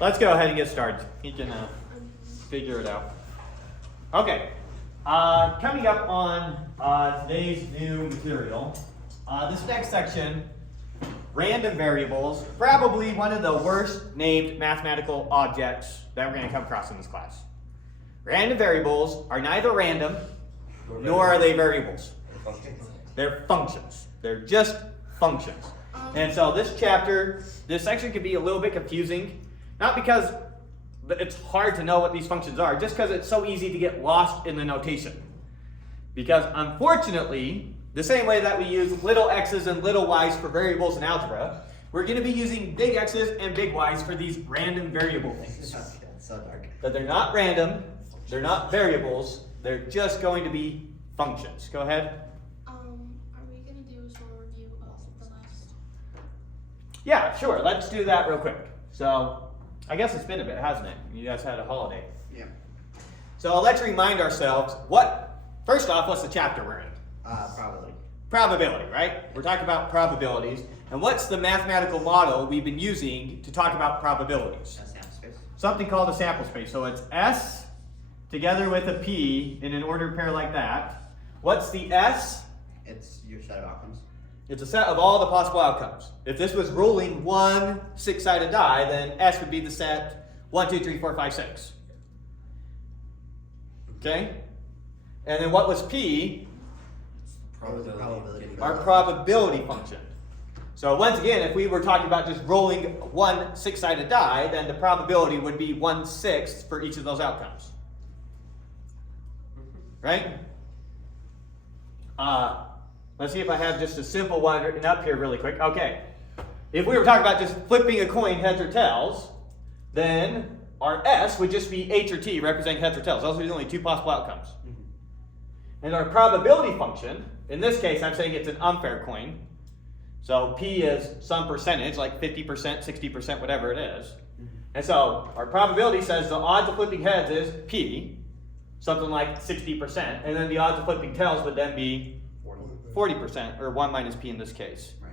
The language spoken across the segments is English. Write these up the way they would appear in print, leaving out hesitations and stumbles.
let's go ahead and get started. You can figure it out. Okay, coming up on today's new material, this next section, random variables, probably one of the worst named mathematical objects that we're going to come across in this class. Random variables are neither random nor are they variables. They're functions. They're just functions. And so this section can be a little bit confusing, not because it's hard to know what these functions are, just because it's so easy to get lost in the notation. Because unfortunately, the same way that we use little x's and little y's for variables in algebra, we're going to be using big x's and big y's for these random variable things. So dark. But they're not random, they're not variables, they're just going to be functions. Go ahead. Are we going to do a short review of the last? Yeah, sure. Let's do that real quick. So, I guess it's been a bit, hasn't it? You guys had a holiday. Yeah. So let's remind ourselves, first off, what's the chapter we're in? Probability. Probability, right? We're talking about probabilities. And what's the mathematical model we've been using to talk about probabilities? A sample space. Something called a sample space. So it's S together with a P in an ordered pair like that. What's the S? It's your set of outcomes. It's a set of all the possible outcomes. If this was ruling one six-sided die, then S would be the set 1, 2, 3, 4, 5, 6. Okay? And then what was P? Probability. Our probability function. So once again, if we were talking about just rolling one six-sided die, then the probability would be 1/6 for each of those outcomes. Right? Let's see if I have just a simple one written up here really quick. Okay. If we were talking about just flipping a coin heads or tails, then our S would just be H or T representing heads or tails. Those are the only two possible outcomes. And our probability function, in this case, I'm saying it's an unfair coin. So P is some percentage, like 50%, 60%, whatever it is. And so our probability says the odds of flipping heads is P, something like 60%. And then the odds of flipping tails would then be 40%, or 1 minus P in this case. Right.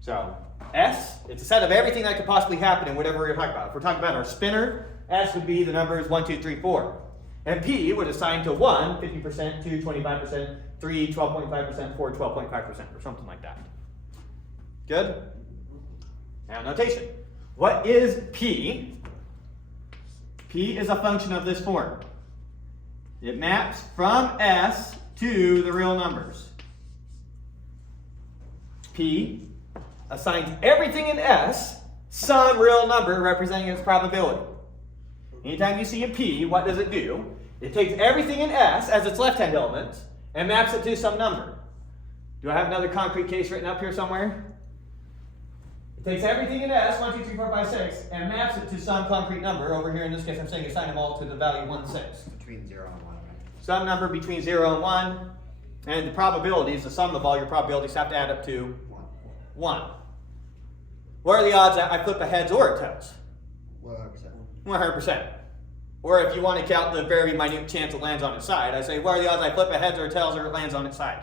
So S, it's a set of everything that could possibly happen in whatever we're talking about. If we're talking about our spinner, S would be the numbers 1, 2, 3, 4. And P would assign to 1, 50%, 2, 25%, 3, 12.5%, 4, 12.5%, or something like that. Good? Now notation. What is P? P is a function of this form. It maps from S to the real numbers. P assigns everything in S some real number representing its probability. Anytime you see a P, what does it do? It takes everything in S as its left-hand element and maps it to some number. Do I have another concrete case written up here somewhere? It takes everything in S, 1, 2, 3, 4, 5, 6, and maps it to some concrete number. Over here in this case, I'm saying assign them all to the value 1/6. Between 0 and 1, right? Some number between 0 and 1, and the probabilities, the sum of all your probabilities, have to add up to 1. What are the odds that I flip a heads or a tails? 100%. 100%. Or if you want to count the very minute chance it lands on its side, I say, what are the odds I flip a heads or a tails or it lands on its side?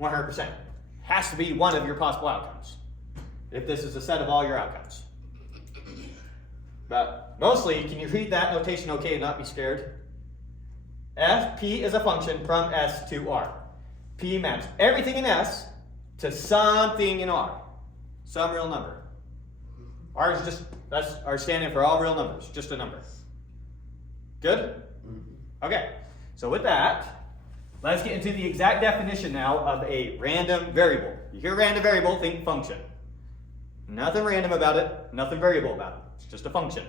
100%. Has to be one of your possible outcomes, if this is a set of all your outcomes. But mostly, can you read that notation okay and not be scared? P is a function from S to R. P maps everything in S to something in R. Some real number. R is just, that's our stand-in for all real numbers, just a number. Good? Okay, so with that, let's get into the exact definition now of a random variable. You hear random variable, think function. Nothing random about it, nothing variable about it. It's just a function.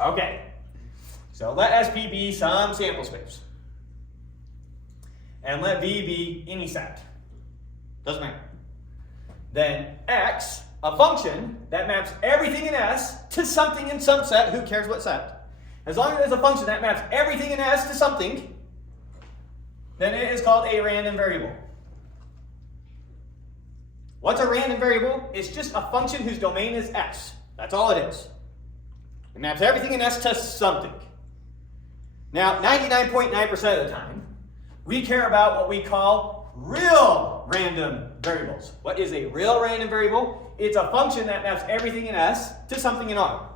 Okay, so let SP be some sample space. And let V be any set. Doesn't matter. Then X, a function that maps everything in S to something in some set. Who cares what set? As long as there's a function that maps everything in S to something, then it is called a random variable. What's a random variable? It's just a function whose domain is X. That's all it is. It maps everything in S to something. Now, 99.9% of the time, we care about what we call real random variables. What is a real random variable? it's a function that maps everything in S to something in R.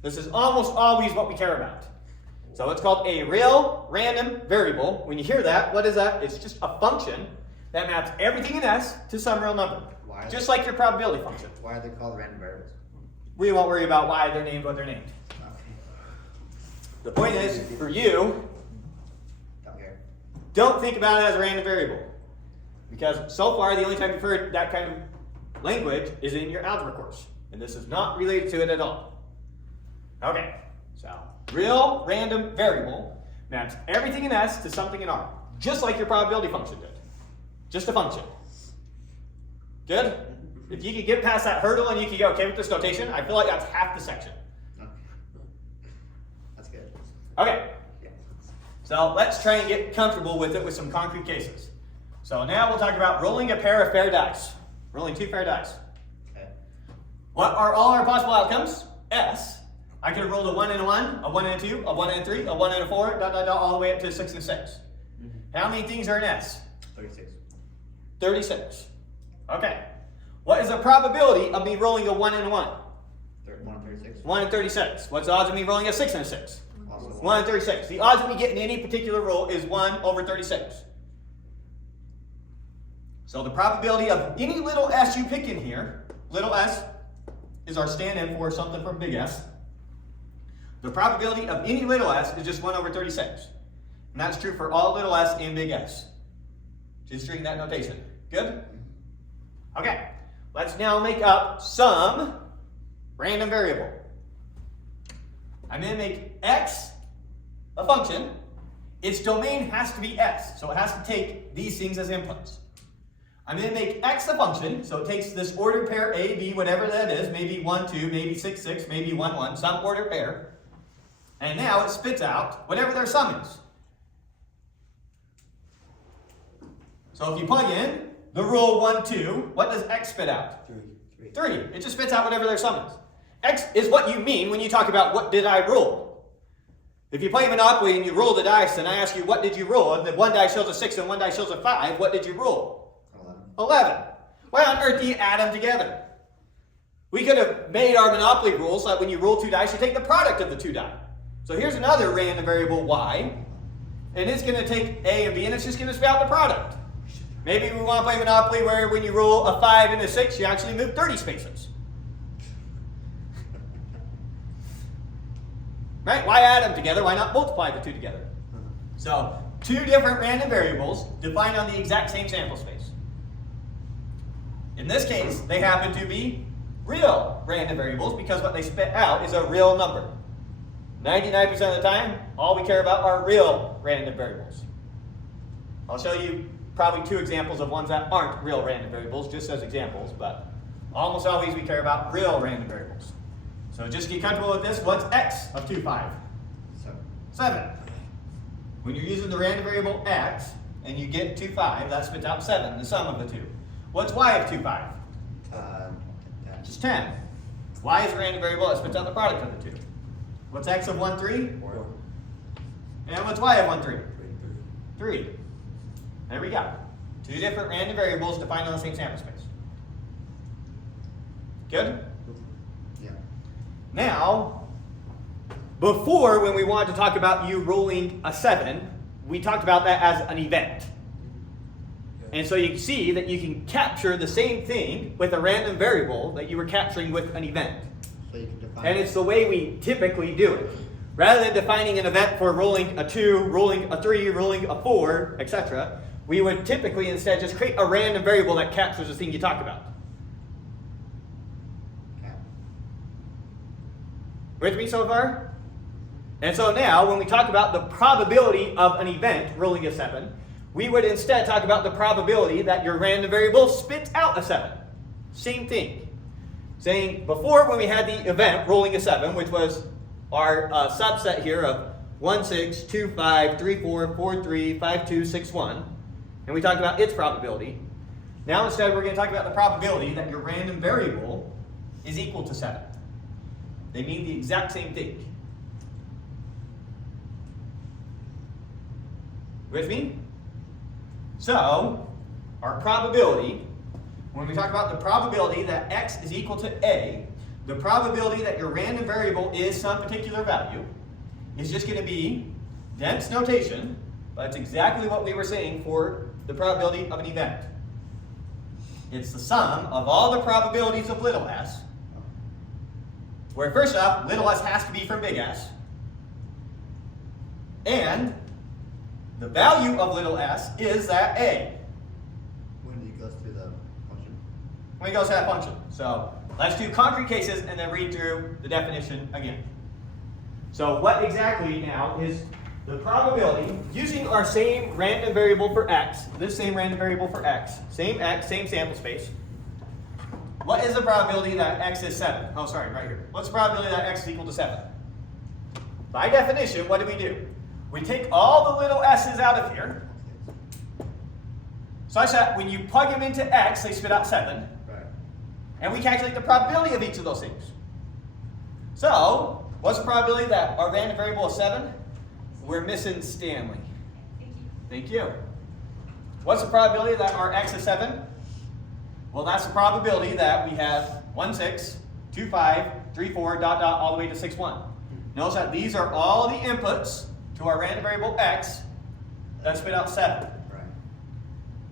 This is almost always what we care about. So it's called a real random variable. When you hear that, what is that? It's just a function that maps everything in S to some real number. Just like your probability function. Why are they called random variables? We won't worry about why they're named what they're named. Okay. The point is, for you, Don't care. don't think about it as a random variable. Because so far, the only time you've heard that kind of language is in your algebra course. And this is not related to it at all. Okay, so real random variable maps everything in S to something in R. Just like your probability function did. Just a function. Good? If you could get past that hurdle and you could go, okay, with this notation, I feel like that's half the section. Okay. That's good. Okay, Yeah. so let's try and get comfortable with it with some concrete cases. So now we'll talk about rolling a pair of fair dice. Rolling 2 fair dice. Okay. What are all our possible outcomes? S. I could have rolled a 1 and a 1, a 1 and a 2, a 1 and a 3, a 1 and a 4, all the way up to 6 and 6. How many things are in S? 36. 36. Okay. What is the probability of me rolling a 1 and a 1? 1 and 36. 1 in 36. What's the odds of me rolling a 6 and a 6? Also 1 in 36. The odds of me getting any particular roll is 1 over 36. So the probability of any little s you pick in here, little s is our stand-in for something from big S. The probability of any little s is just 1 over 36. And that's true for all little s and big S. Just reading that notation. Good? Okay. Let's now make up some random variable. I'm going to make x a function. Its domain has to be S, so it has to take these things as inputs. I'm going to make x a function, so it takes this ordered pair A, B, whatever that is, maybe 1, 2, maybe 6, 6, maybe 1, 1, some ordered pair. And now it spits out whatever their sum is. So if you plug in the rule 1, 2, what does x spit out? 3. 3. It just spits out whatever their sum is. X is what you mean when you talk about what did I roll. If you play Monopoly and you roll the dice and I ask you what did you roll, and then one die shows a 6 and one die shows a 5, what did you roll? 11. Why on earth do you add them together? We could have made our Monopoly rules so that when you roll 2 dice, you take the product of the 2 die. So here's another random variable y, and it's going to take A and B, and it's just going to spit out the product. Maybe we want to play Monopoly where when you roll a 5 and a 6, you actually move 30 spaces. Right? Why add them together? Why not multiply the 2 together? So, 2 different random variables defined on the exact same sample space. In this case, they happen to be real random variables because what they spit out is a real number. 99% of the time, all we care about are real random variables. I'll show you probably 2 examples of ones that aren't real random variables, just as examples, but almost always we care about real random variables. So just get comfortable with this. What's x of 2, 5? 7. When you're using the random variable x, and you get 2, 5, that spits out 7, the sum of the 2. What's y of 2, 5? 10. Just 10. Y is a random variable that spits out the product of the 2. What's x of 1, 3? 4. And what's y of 1, 3? 3. There we go. 2 different random variables defined on the same sample space. Good? Yeah. Now, before when we wanted to talk about you rolling a 7, we talked about that as an event. And so you can see that you can capture the same thing with a random variable that you were capturing with an event. So you can define And it's the way we typically do it. Rather than defining an event for rolling a 2, rolling a 3, rolling a 4, etc., we would typically instead just create a random variable that captures the thing you talk about. Okay. With me so far? And so now, when we talk about the probability of an event rolling a 7, we would instead talk about the probability that your random variable spits out a 7. Same thing. Saying before when we had the event rolling a 7, which was our subset here of 1, 6, 2, 5, 3, 4, 4, 3, 5, 2, 6, 1, and we talked about its probability. Now instead we're going to talk about the probability that your random variable is equal to 7. They mean the exact same thing. With me? So, our probability when we talk about the probability that x is equal to a, the probability that your random variable is some particular value is just going to be dense notation, but it's exactly what we were saying for the probability of an event. It's the sum of all the probabilities of little s, where first off, little s has to be from big S, and the value of little s is that a. When it goes to the function. When it goes to that function. So let's do concrete cases and then read through the definition again. So what exactly now is the probability, using our same random variable for x, this same random variable for x, same sample space. What is the probability that x is 7? Oh, sorry, right here. What's the probability that x is equal to 7? By definition, what do? We take all the little s's out of here, such that when you plug them into x, they spit out 7. Right. And we calculate the probability of each of those things. So, what's the probability that our random variable is 7? We're missing Stanley. Thank you. What's the probability that our x is 7? Well, that's the probability that we have 1, 6, 2, 5, 3, 4, dot, dot, all the way to 6, 1. Notice that these are all the inputs to our random variable x that spit out 7. Right.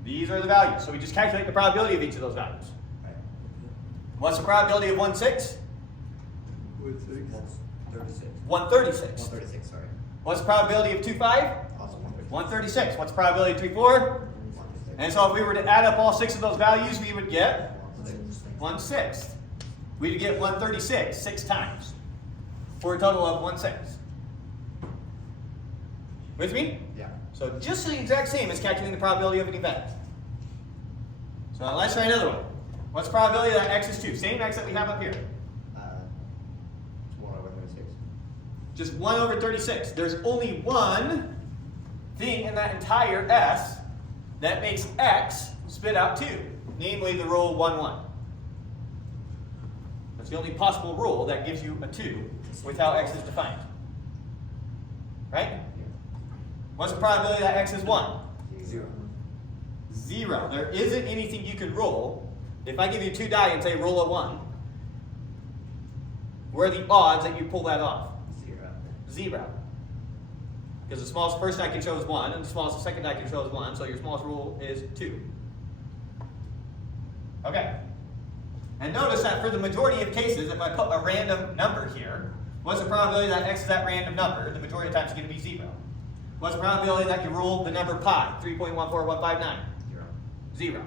These are the values. So we just calculate the probability of each of those values. Right. What's the probability of 1, 6? 36. 136. 136, sorry. What's the probability of 2, 5? Also 136. 136. What's the probability of 3, 4? 136. And so if we were to add up all 6 of those values, we would get 1/6. 1/6. We'd get 136 6 times for a total of 1/6. With me? Yeah. So just the exact same as calculating the probability of an event. So let's try another one. What's the probability that x is 2? Same x that we have up here. 1/36. Just 1 over 36. There's only one thing in that entire S that makes x spit out 2, namely the rule 1, 1. That's the only possible rule that gives you a 2 with how x is defined. Right? What's the probability that x is 1? 0. 0. There isn't anything you could roll. If I give you 2 die and say roll a 1, where are the odds that you pull that off? 0. 0. Because the smallest first die can show is 1, and the smallest second die can show is 1, so your smallest rule is 2. Okay. And notice that for the majority of cases, if I put a random number here, what's the probability that x is that random number? The majority of the time it's going to be 0. What's the probability that you rule the number pi, 3.14159? 0. 0.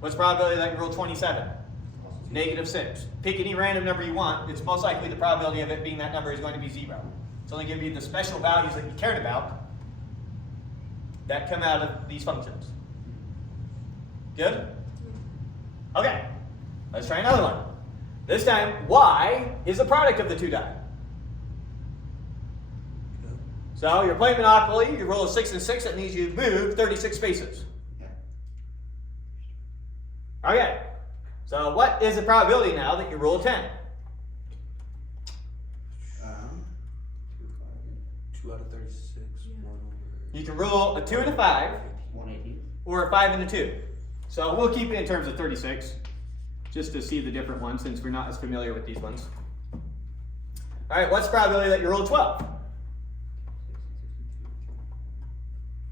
What's the probability that you rule 27? Also 0. Negative 6. Pick any random number you want. It's most likely the probability of it being that number is going to be 0. It's only going to be the special values that you cared about that come out of these functions. Good? Okay. Let's try another one. This time, y is the product of the 2 die. So you're playing Monopoly, you roll a 6 and 6, that means you move 36 spaces. Yeah. Okay. So what is the probability now that you roll a 10? 2 out of 36. 1 over. You can roll a 2 and a 5, 180. or a 5 and a 2. So we'll keep it in terms of 36, just to see the different ones since we're not as familiar with these ones. All right, what's the probability that you roll a 12?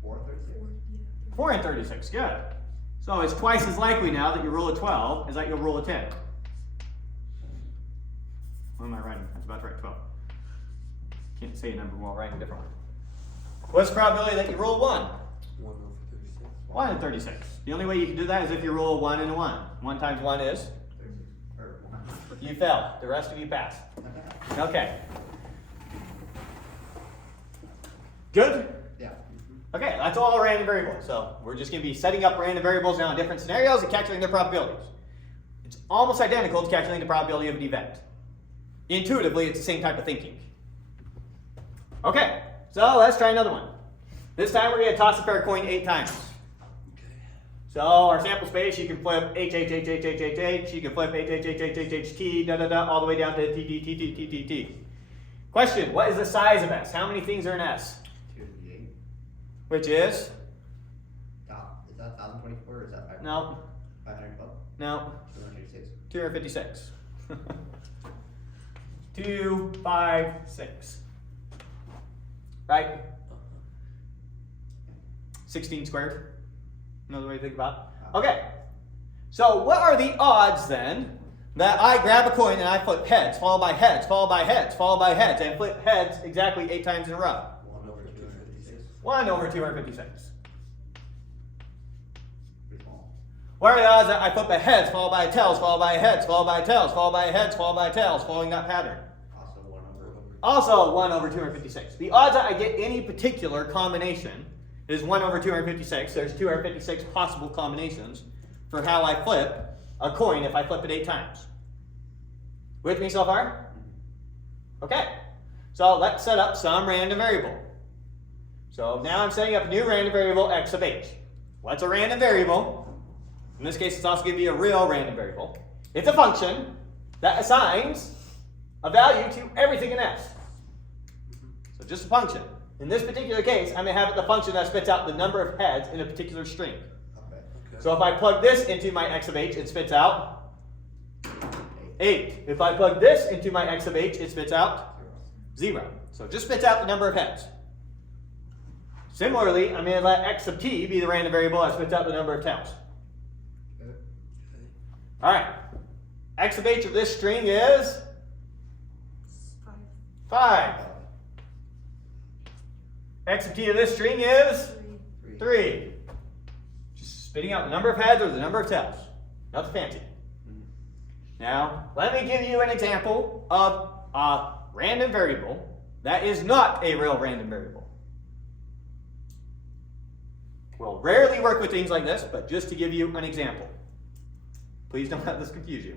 4/36. 4 and 36, good. So it's twice as likely now that you roll a 12 as that you'll roll a 10. What am I writing? I was about to write 12. Can't say a number while writing a different one. What's the probability that you roll a 1? 1 over 36. 1 and 36. The only way you can do that is if you roll a 1 and a 1. 1 times 1 is? 36. Or 100. You fell. The rest of you passed. Okay. Good? Yeah. Okay, that's all random variables. So we're just going to be setting up random variables now in different scenarios and calculating their probabilities. It's almost identical to calculating the probability of an event. Intuitively, it's the same type of thinking. Okay, so let's try another one. This time we're going to toss a pair of coin 8 times. Okay. So our sample space, you can flip H, H, H, H, H, H, H, you can flip H, H, H, H, H, H, T, da, da, da, all the way down to T, T, T, T, T, T, T. Question, what is the size of S? How many things are in S? 2 to the 8. Which is? Is that 1024 or is that 500? No, 512? No, 256. 256. 2, 5, 6. Right? 16 squared. Another way to think about it. Okay. So what are the odds then that I grab a coin and I flip heads, followed by heads, followed by heads, followed by heads, and flip heads exactly 8 times in a row? 1 over 256. 1 over 256. Pretty small. What are the odds that I flip a heads, followed by a tails, followed by a heads, followed by a tails, followed by a heads, followed by a tails, following that pattern? Also 1 over. Also 1 over 256. The odds that I get any particular combination is 1 over 256. There's 256 possible combinations for how I flip a coin if I flip it 8 times. With me so far? Okay. So let's set up some random variable. So now I'm setting up a new random variable x of h. What's a random variable? In this case, it's also going to be a real random variable. It's a function that assigns a value to everything in S. So just a function. In this particular case, I'm going to have the function that spits out the number of heads in a particular string. Okay. So if I plug this into my x of h, it spits out 8. If I plug this into my x of h, it spits out 0. So it just spits out the number of heads. Similarly, I'm going to let x of t be the random variable that spits out the number of tails. All right. X of h of this string is 5. X of t of this string is 3. Just spitting out the number of heads or the number of tails. Nothing fancy. Now, let me give you an example of a random variable that is not a real random variable. We'll rarely work with things like this, but just to give you an example. Please don't let this confuse you.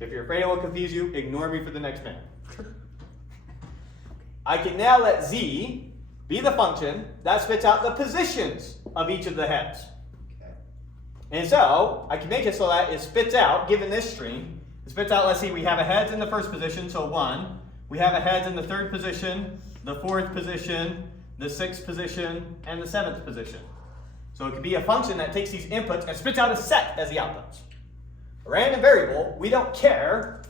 If you're afraid it will confuse you, ignore me for the next minute. I can now let z be the function that spits out the positions of each of the heads. Okay. And so, I can make it so that it spits out, given this string, it spits out, let's see, we have a heads in the first position, so 1. We have a heads in the third position, the fourth position, the 6th position, and the 7th position. So it could be a function that takes these inputs and spits out a set as the outputs. A random variable, we don't care.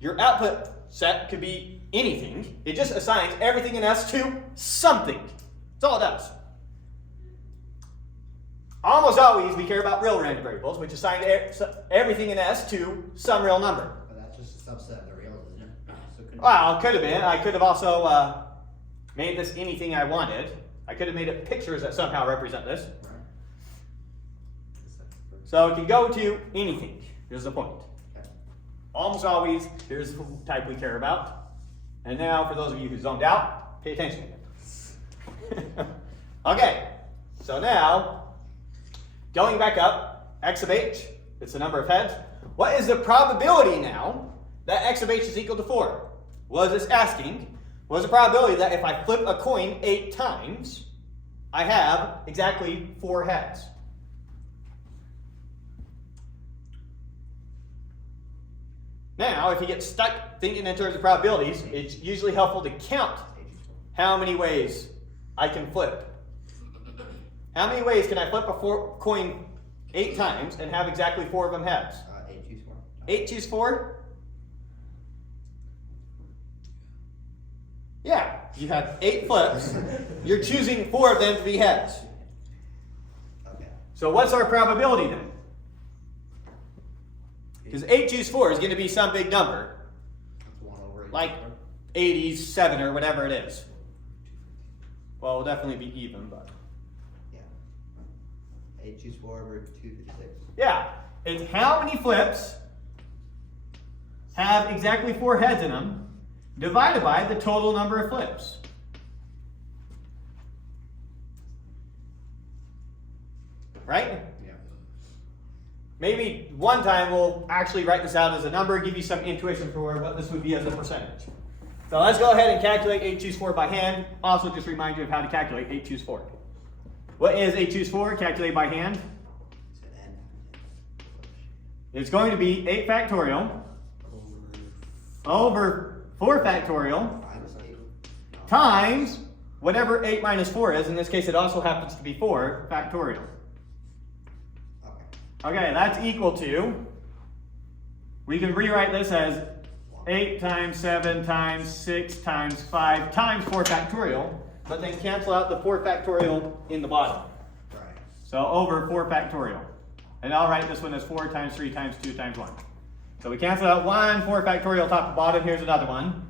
Your output set could be anything. It just assigns everything in S to something. That's all it does. Almost always we care about real random variables, which assign everything in S to some real number. But that's just a subset of the reals, isn't it? So it couldn't Well, it could have been. I could have also made this anything I wanted. I could have made it pictures that somehow represent this. Right. So it can go to anything. Here's the point. Okay. Almost always, here's the type we care about. And now, for those of you who zoned out, pay attention again. Okay, so now, going back up, x of h, it's the number of heads. What is the probability now that x of h is equal to 4? What is this asking? What is the probability that if I flip a coin 8 times, I have exactly 4 heads? Now, if you get stuck thinking in terms of probabilities, it's usually helpful to count how many ways I can flip. How many ways can I flip a coin 8 times and have exactly 4 of them heads? 8 choose 4. 8 choose 4? Yeah, you have 8 flips. You're choosing 4 of them to be heads. Okay. So what's our probability then? Because 8 choose 4 is going to be some big number, That's 1 over 8. like 87 or whatever it is. Well, it'll definitely be even, but Yeah. 8 choose 4 over 256. yeah. It's how many flips have exactly 4 heads in them divided by the total number of flips. Right? Yeah. Maybe one time we'll actually write this out as a number, give you some intuition for what this would be as a percentage. So let's go ahead and calculate 8 choose 4 by hand. Also just remind you of how to calculate 8 choose 4. What is 8 choose 4 calculated by hand? So n. It's going to be 8 factorial over 4 factorial Minus 8. times whatever 8 minus 4 is. In this case, it also happens to be 4 factorial. Okay. Okay, that's equal to, we can rewrite this as 8 times 7 times 6 times 5 times 4 factorial, but then cancel out the 4 factorial in the bottom. Right. So over 4 factorial. And I'll write this one as 4 times 3 times 2 times 1. So we cancel out 1, 4 factorial top to bottom. Here's another one.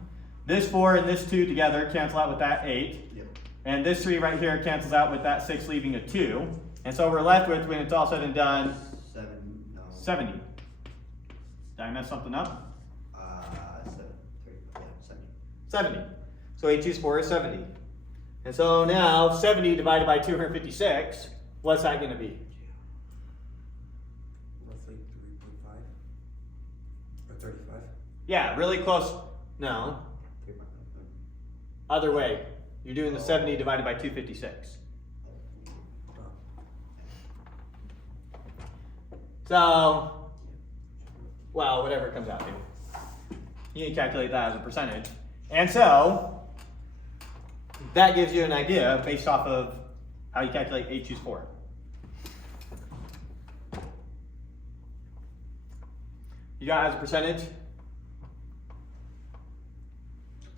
This 4 and this 2 together cancel out with that 8. Yep. And this 3 right here cancels out with that 6, leaving a 2. And so we're left with, when it's all said and done, 70. Did I mess something up? 70. So 8 choose 4 is 70. And so now 70 divided by 256, what's that going to be? Roughly 3.5 or 35. Yeah, really close. No, other way. You're doing the 70 divided by 256. So, well, whatever it comes out to. You can calculate that as a percentage. And so, that gives you an idea based off of how you calculate 8 choose 4. You got it as a percentage?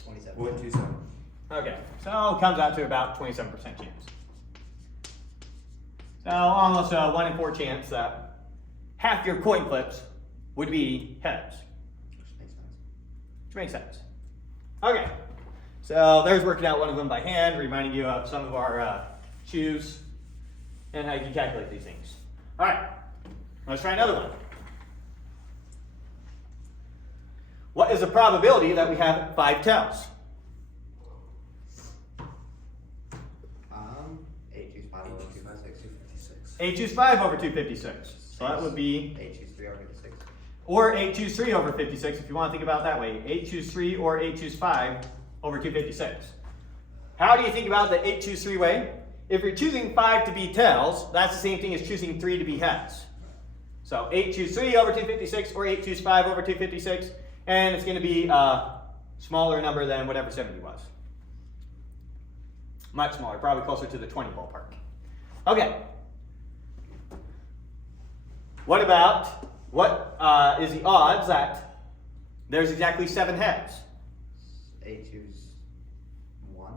27. 127. Okay, so it comes out to about 27% chance. So almost a 1 in 4 chance that half your coin flips would be heads. Which makes sense. Okay, so there's working out one of them by hand, reminding you of some of our choose and how you can calculate these things. All right, let's try another one. What is the probability that we have 5 tails? 8 choose 5 over 256. 8 choose 5 over 256. So that would be 8 choose 3 over 56. or 8 choose 3 over 56 if you want to think about it that way. 8 choose 3 or 8 choose 5 over 256. How do you think about the 8 choose 3 way? If you're choosing 5 to be tails, that's the same thing as choosing 3 to be heads. So 8 choose 3 over 256 or 8 choose 5 over 256, and it's going to be a smaller number than whatever 70 was. Much smaller, probably closer to the 20 ballpark. Okay. What about, what is the odds that there's exactly 7 heads? 8 choose 1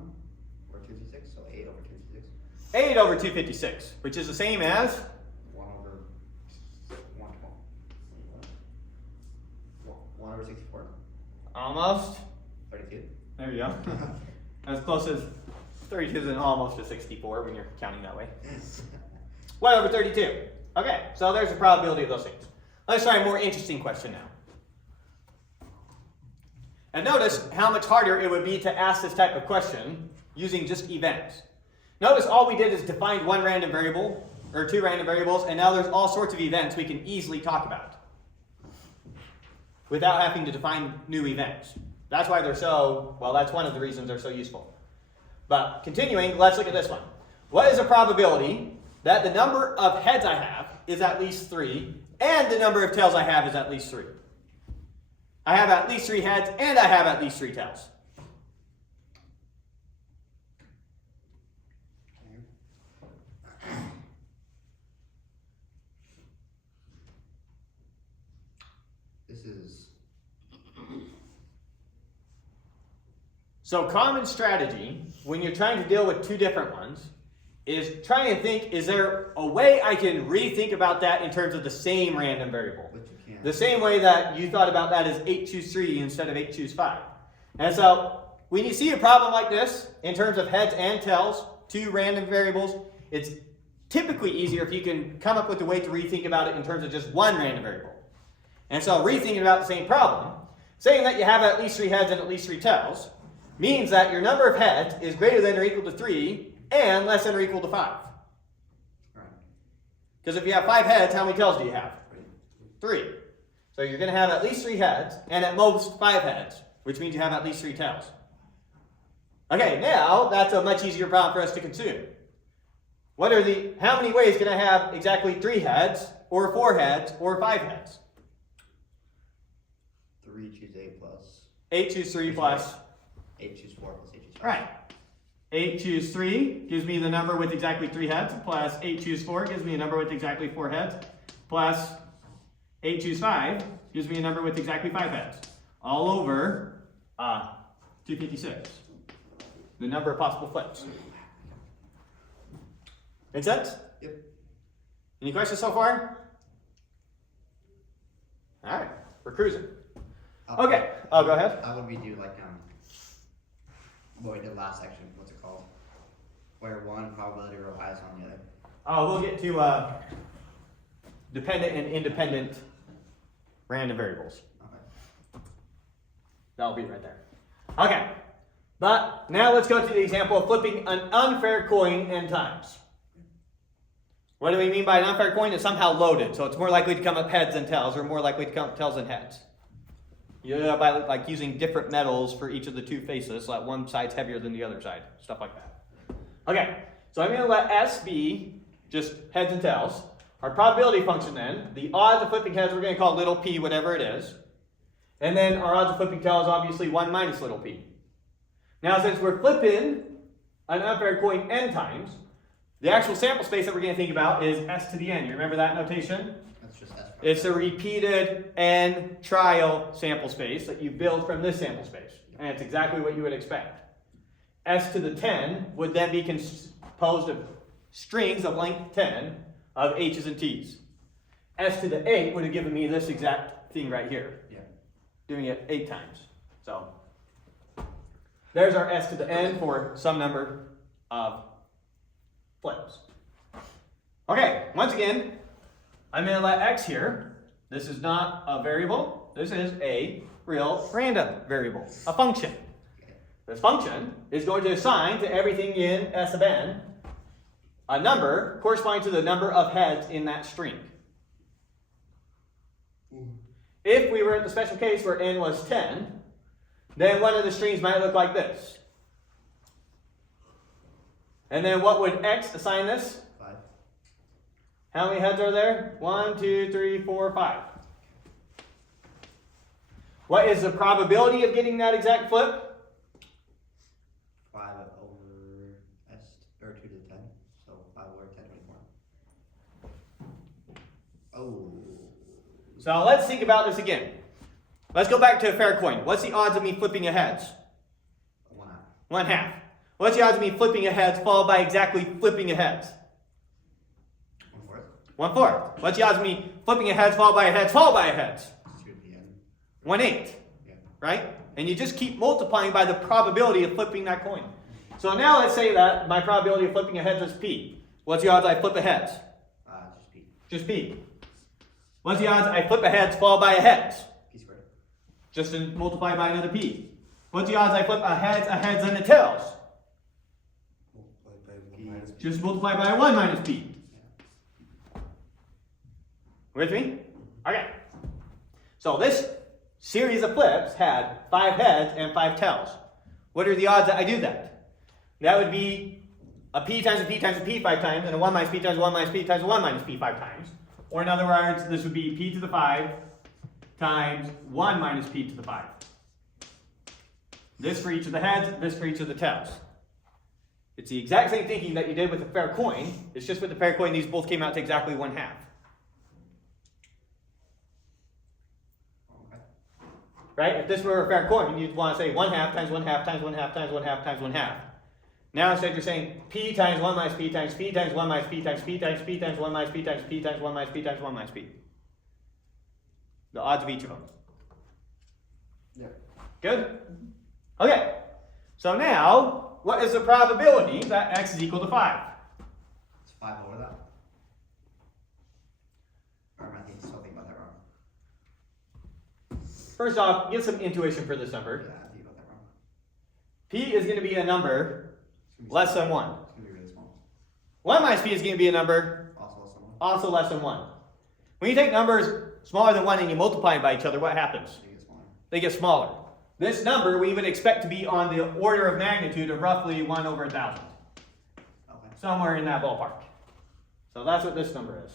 over 256, so 8 over 256. 8 over 256, which is the same as 1 over 1 over 64. almost. 32. There you go. As close as 32 is an almost a 64 when you're counting that way. 1 over 32. Okay, so there's the probability of those things. Let's try a more interesting question now. And notice how much harder it would be to ask this type of question using just events. Notice all we did is define one random variable, or 2 random variables, and now there's all sorts of events we can easily talk about without having to define new events. That's why they're so, well, that's one of the reasons they're so useful. But continuing, let's look at this one. What is the probability that the number of heads I have is at least 3, and the number of tails I have is at least 3? I have at least 3 heads, and I have at least 3 tails. This is So common strategy, when you're trying to deal with 2 different ones, is trying to think, is there a way I can rethink about that in terms of the same random variable? what you can. The same way that you thought about that as 8 choose 3 instead of 8 choose 5. And so when you see a problem like this, in terms of heads and tails, 2 random variables, it's typically easier if you can come up with a way to rethink about it in terms of just 1 random variable. And so rethinking about the same problem, saying that you have at least 3 heads and at least 3 tails, means that your number of heads is greater than or equal to 3 and less than or equal to 5. Right. Because if you have 5 heads, how many tails do you have? 3. So you're going to have at least 3 heads and at most 5 heads, which means you have at least 3 tails. Okay, now that's a much easier problem for us to consume. How many ways can I have exactly 3 heads, or 4 heads, or 5 heads? 3 choose 8 plus 8 choose 3 plus. 8 choose 4 plus 8 choose 5. Right. 8 choose 3 gives me the number with exactly 3 heads, plus 8 choose 4 gives me a number with exactly 4 heads. plus 8 choose 5 gives me a number with exactly 5 heads. All over 256. The number of possible flips. Make sense? Yep. Any questions so far? All right, we're cruising. Okay. Oh, go ahead. How would we do like what we did last section? What's it called? Where one probability relies on the other. Oh, we'll get to dependent and independent random variables. Okay. That'll be right there. Okay, but now let's go to the example of flipping an unfair coin n times. What do we mean by an unfair coin? It's somehow loaded, so it's more likely to come up heads than tails, or more likely to come up tails than heads. Yeah, by like using different metals for each of the two faces, so that one side's heavier than the other side, stuff like that. Okay, so I'm going to let S be just heads and tails. Our probability function then, the odds of flipping heads, we're going to call little p, whatever it is. And then our odds of flipping tails, obviously 1 minus little p. Now, since we're flipping an unfair coin n times, the actual sample space that we're going to think about is s to the n. You remember that notation? That's just S. It's a repeated n trial sample space that you build from this sample space. And it's exactly what you would expect. S to the 10 would then be composed of strings of length 10 of h's and t's. S to the 8 would have given me this exact thing right here. Yeah. Doing it 8 times. So there's our s to the n for some number of flips. Okay, once again, I'm going to let x here. This is not a variable. This is a real random variable, a function. This function is going to assign to everything in S of n a number corresponding to the number of heads in that string. If we were at the special case where n was 10, then one of the strings might look like this. And then what would x assign this? 5. How many heads are there? 1, 2, 3, 4, 5. What is the probability of getting that exact flip? 5 over S, or 2 to the 10. So 5 over 10, 24. Oh. So let's think about this again. Let's go back to a fair coin. What's the odds of me flipping a heads? 1/2. 1/2. What's the odds of me flipping a heads followed by exactly flipping a heads? 1/4. 1/4. What's the odds of me flipping a heads followed by a heads followed by a heads? 2 to the n. 1/8. Yeah. Right? And you just keep multiplying by the probability of flipping that coin. So now let's say that my probability of flipping a heads is p. What's the odds I flip a heads? Just P. Just p. What's the odds I flip a heads followed by a heads? P squared. Just to multiply by another p. What's the odds I flip a heads, and a tails? Multiplied by 1 minus P. Just multiply by 1 minus p. With me? Okay. So this series of flips had 5 heads and 5 tails. What are the odds that I do that? That would be a p times a p times a p 5 times, and a 1 minus p times 1 minus p times 1 minus p 5 times. Or in other words, this would be p to the 5 times 1 minus p to the 5. This for each of the heads, this for each of the tails. It's the exact same thinking that you did with the fair coin. It's just with the fair coin, these both came out to exactly 1/2. Okay. Right? If this were a fair coin, you'd want to say 1/2 times 1/2 times 1/2 times 1/2 times 1/2. Now instead you're saying p times 1 minus p times p times 1 minus p times p times p times 1 minus p times p times 1 minus p times 1 minus p. The odds of each of them. Yeah. Good? Okay. So now, what is the probability that x is equal to 5? It's 5 over that. Or am I still thinking about that wrong? First off, get some intuition for this number. Yeah, I think about that wrong. P is going to be a number less than 1. It's going to be really small. 1 minus p is going to be a number Also less than 1. also less than 1. When you take numbers smaller than 1 and you multiply them by each other, what happens? They get smaller. They get smaller. This number we would expect to be on the order of magnitude of roughly 1 over 1,000. Okay. Somewhere in that ballpark. So that's what this number is.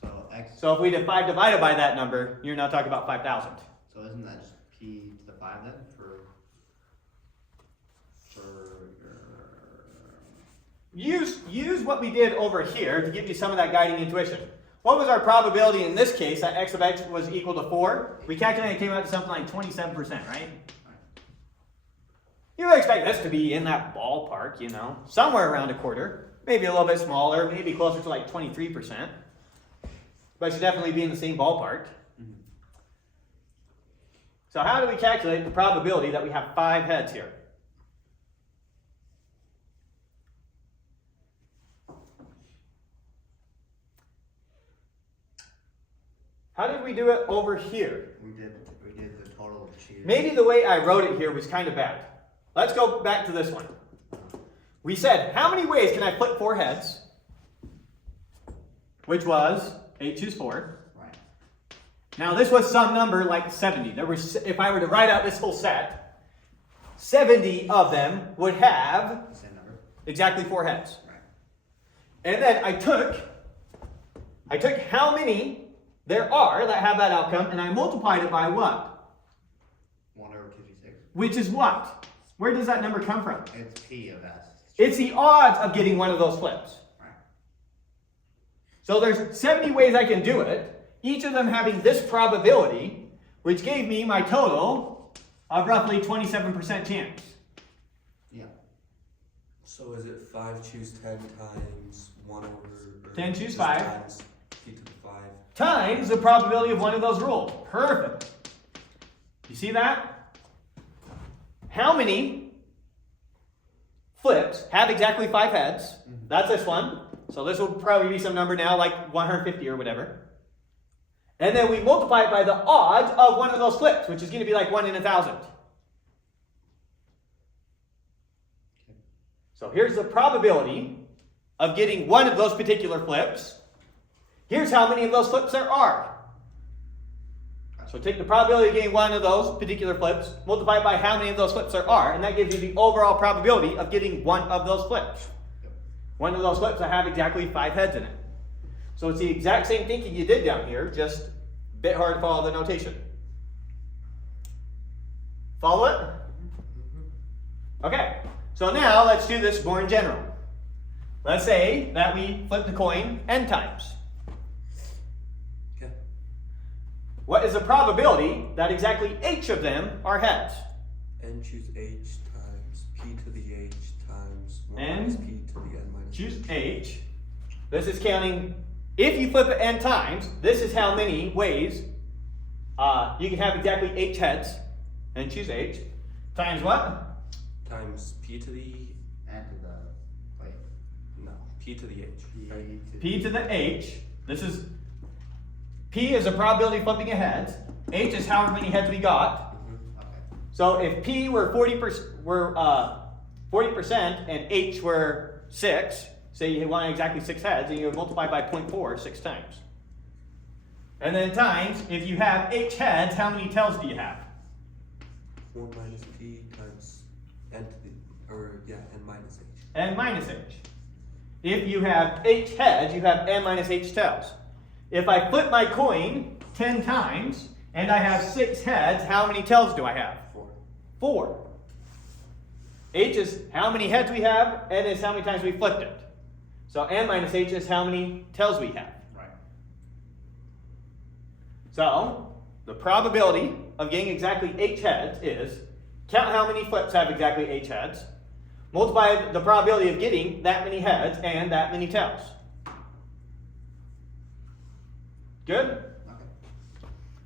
So x. So if we did 5 divided by that number, you're now talking about 5,000. So isn't that just p to the 5 then for Use what we did over here to give you some of that guiding intuition. what was our probability in this case that x of x was equal to 4? We calculated it came out to something like 27%, right? You would expect this to be in that ballpark, you know, somewhere around a quarter, maybe a little bit smaller, maybe closer to like 23%. But it should definitely be in the same ballpark. So how do we calculate the probability that we have 5 heads here? How did we do it over here? We did the total cheated. Maybe the way I wrote it here was kind of bad. Let's go back to this one. We said, how many ways can I flip 4 heads? Which was 8 choose 4. Right. Now this was some number like 70. There was, if I were to write out this whole set, 70 of them would have The same number. exactly 4 heads. Right. And then I took how many there are that have that outcome, and I multiplied it by what? 1 over 2d6. Which is what? Where does that number come from? It's P of S. It's the odds of getting one of those flips. Right. So there's 70 ways I can do it, each of them having this probability, which gave me my total of roughly 27% chance. Yeah. So is it 5 choose 10 times 1 over... or 10 choose just 5. Times p to the 5. Times the probability of one of those rules. Perfect. You see that? How many flips have exactly 5 heads? That's this one. So this will probably be some number now, like 150 or whatever. And then we multiply it by the odds of one of those flips, which is going to be like 1 in 1,000. So here's the probability of getting one of those particular flips. Here's how many of those flips there are. So take the probability of getting one of those particular flips, multiply it by how many of those flips there are, and that gives you the overall probability of getting one of those flips. One of those flips that have exactly 5 heads in it. So it's the exact same thinking you did down here, just a bit hard to follow the notation. Follow it? Okay, so now let's do this more in general. Let's say that we flip the coin n times. Okay. What is the probability that exactly h of them are heads? N choose h times p to the h times 1 N minus p to the n minus Choose h. h. This is counting, if you flip it n times, this is how many ways you can have exactly h heads, and choose h, times what? Times p to the... And to the... Wait. No, p to the h. Right? P to the h. This is, p is the probability of flipping a head. H is however many heads we got. Okay. So if p were 40%, and h were 6, say you want exactly 6 heads, and you would multiply by 0.4 6 times. And then times, if you have h heads, how many tails do you have? 1 minus p times n to the... or, yeah, n minus h. N minus h. If you have h heads, you have n minus h tails. If I flip my coin 10 times, and I have 6 heads, how many tails do I have? 4. 4. H is how many heads we have, n is how many times we flipped it. So n minus h is how many tails we have. Right. So the probability of getting exactly h heads is, count how many flips have exactly h heads, multiply the probability of getting that many heads and that many tails. Good? Okay.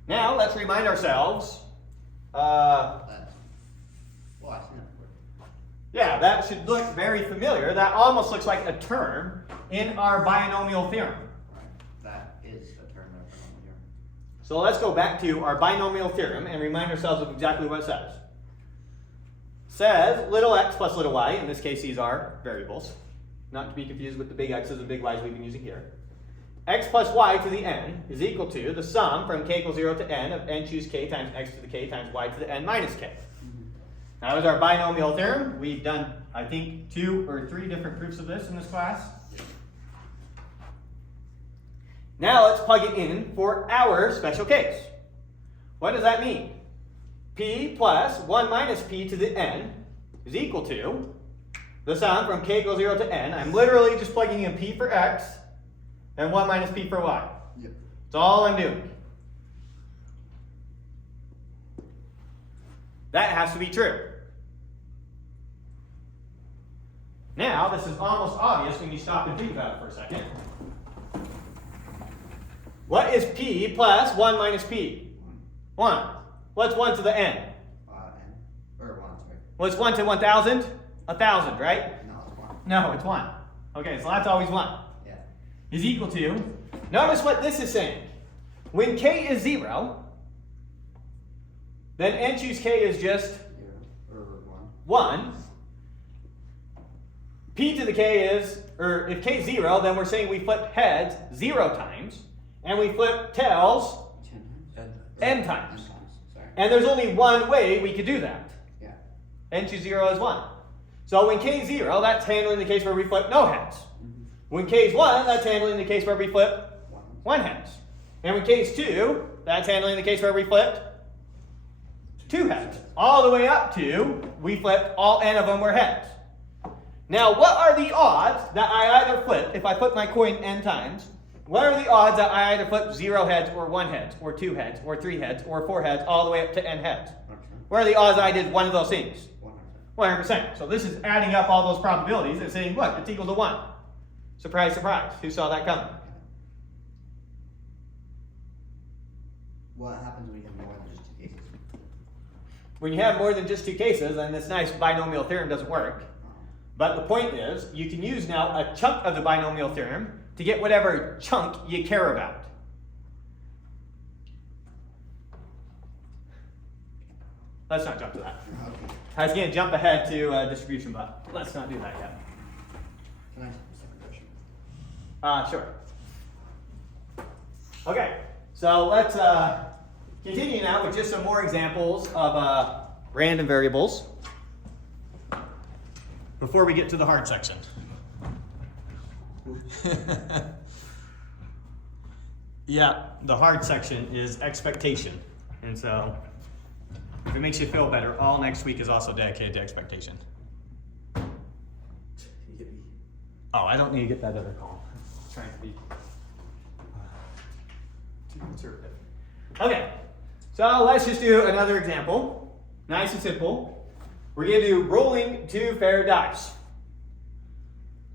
Now let's remind ourselves, That's... Well, I see that word. yeah, that should look very familiar. That almost looks like a term in our binomial theorem. Right. That is a term that I'm on here. So let's go back to our binomial theorem and remind ourselves of exactly what it says. It says little x plus little y, in this case these are variables, not to be confused with the big x's and big y's we've been using here. X plus y to the n is equal to the sum from k equals 0 to n of n choose k times x to the k times y to the n minus k. Now, that was our binomial theorem. We've done, I think, 2 or 3 different proofs of this in this class. Now let's plug it in for our special case. What does that mean? P plus 1 minus p to the n is equal to the sum from k equals 0 to n. I'm literally just plugging in p for x and 1 minus p for y. Yep. That's all I'm doing. That has to be true. Now, this is almost obvious when you stop and think about it for a second. What is p plus 1 minus p? 1. What's 1 to the n? N. Or 1, sorry. What's 1 to 1,000? 1,000, right? No, it's 1. No, it's 1. Okay, so that's always 1. Yeah. Is equal to, notice what this is saying. When k is 0, then n choose k is just 0 or 1. 1. P to the k is, or if k is 0, then we're saying we flip heads 0 times, and we flip tails 10 times. n N times. Sorry. And there's only one way we could do that. Yeah. N choose 0 is 1. So when k is 0, that's handling the case where we flip no heads. When k is 1, that's handling the case where we flip 1 heads. And when k is 2, that's handling the case where we flipped 2 heads. All the way up to, we flipped all n of them were heads. Now, what are the odds that I either flip, if I flip my coin n times, what are the odds that I either flip 0 heads, or 1 heads, or 2 heads, or 3 heads, or 4 heads, all the way up to n heads? 100%. What are the odds that I did one of those things? 100%. 100%. So this is adding up all those probabilities and saying, look, it's equal to 1. Surprise, surprise. Who saw that coming? What happens when you have more than just 2 cases? When you have more than just 2 cases, then this nice binomial theorem doesn't work. But the point is, you can use now a chunk of the binomial theorem to get whatever chunk you care about. Let's not jump to that. Okay. I was going to jump ahead to distribution, but let's not do that yet. Can I ask a second question? Sure. Okay, so let's continue now with just some more examples of random variables before we get to the hard section. Yeah, the hard section is expectation. And so, if it makes you feel better, all next week is also dedicated to expectation. Oh, I don't need to get that other column. I'm trying to be too conservative. Okay, so let's just do another example. Nice and simple. We're going to do rolling 2 fair dice.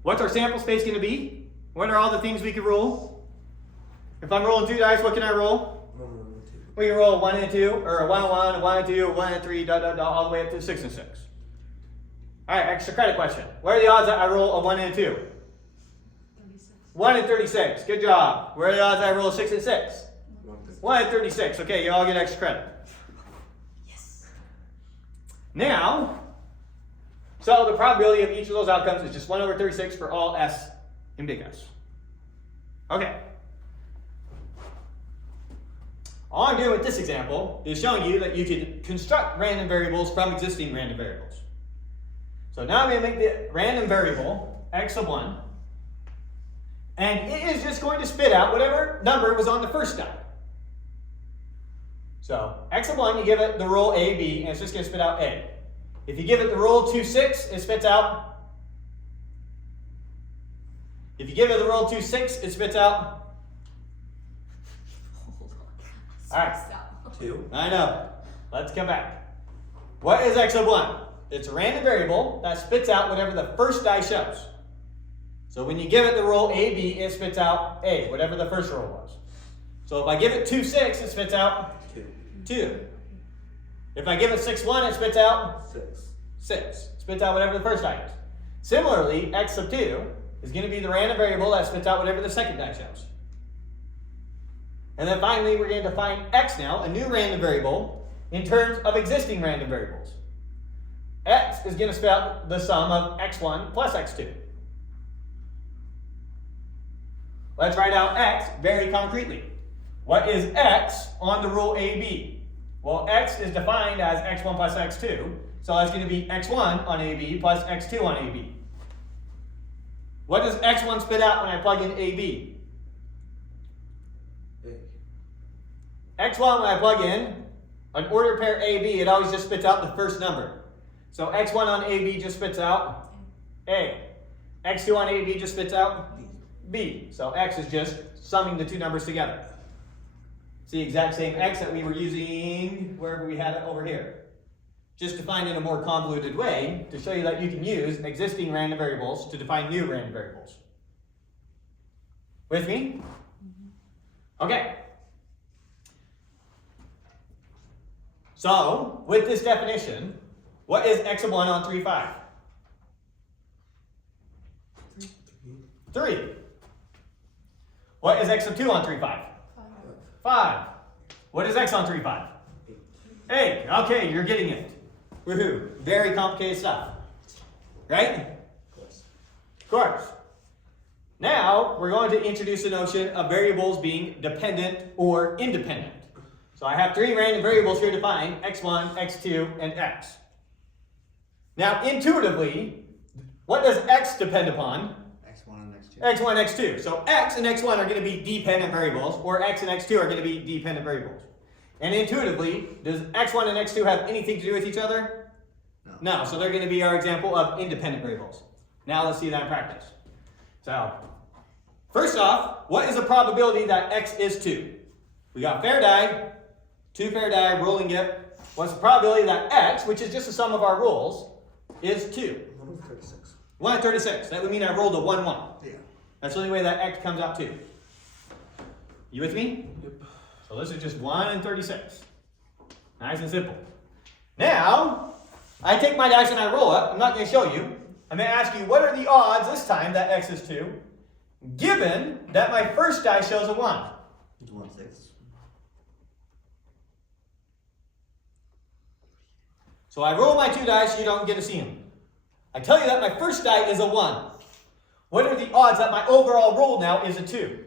What's our sample space going to be? What are all the things we can roll? If I'm rolling 2 dice, what can I roll? 1, 1, 2. We can roll 1 and 2, or a 1 and 1, a 1 and 2, a 1 and 3, all the way up to 6 and 6. All right, extra credit question. What are the odds that I roll a 1 and a 2? 36. 1 and 36. Good job. What are the odds I roll a 6 and 6? 1 and 36. Okay, you all get extra credit. Yes. Now, so the probability of each of those outcomes is just 1 over 36 for all S in big S. Okay. All I'm doing with this example is showing you that you can construct random variables from existing random variables. So now I'm going to make the random variable x of 1, and it is just going to spit out whatever number was on the first die. So x of 1, you give it the roll a, b, and it's just going to spit out a. If you give it the roll 2, 6, it spits out. If you give it the roll 2, 6, it spits out. All right. 2. I know. Let's come back. What is x of 1? It's a random variable that spits out whatever the first die shows. So when you give it the roll a, b, it spits out a, whatever the first roll was. So if I give it 2, 6, it spits out 2. 2. If I give it 6, 1, it spits out 6. 6. Spits out whatever the first die is. Similarly, x of 2 is going to be the random variable that spits out whatever the second die shows. And then finally, we're going to define x now, a new random variable, in terms of existing random variables. X is going to spit out the sum of x1 plus x2. Let's write out x very concretely. What is x on the rule AB? Well, x is defined as x1 plus x2, so that's going to be x1 on AB plus x2 on AB. What does x1 spit out when I plug in AB? x1 when I plug in an ordered pair AB, it always just spits out the first number. So x1 on AB just spits out A. x2 on AB just spits out b. So x is just summing the two numbers together. It's the exact same x that we were using wherever we had it over here. Just defined in a more convoluted way to show you that you can use existing random variables to define new random variables. With me? Okay. So, with this definition, what is x of 1 on 3, 5? 3. What is x of 2 on 3, 5? 5. What is x on 3, 5? 8. Okay, you're getting it. Woohoo. Very complicated stuff. Right? Of course. Now, we're going to introduce the notion of variables being dependent or independent. So I have 3 random variables here defined, x1, x2, and x. Now, intuitively, what does x depend upon? X1 and X2. x1, x2. So x and x1 are going to be dependent variables, or x and x2 are going to be dependent variables. And intuitively, does x1 and x2 have anything to do with each other? No. So they're going to be our example of independent variables. Now let's see that in practice. So, first off, what is the probability that x is 2? We got fair die, 2 fair die, rolling it. What's the probability that x, which is just the sum of our rolls, is 2? 36. 1 in 36. That would mean I rolled a 1, 1. Yeah. That's the only way that x comes out 2. You with me? Yep. So this is just 1 in 36. Nice and simple. Now, I take my dice and I roll it. I'm not going to show you. I'm going to ask you, what are the odds this time that x is 2, given that my first die shows a 1? It's 1/6. So I roll my 2 dice, you don't get to see them. I tell you that my first die is a 1. What are the odds that my overall roll now is a 2?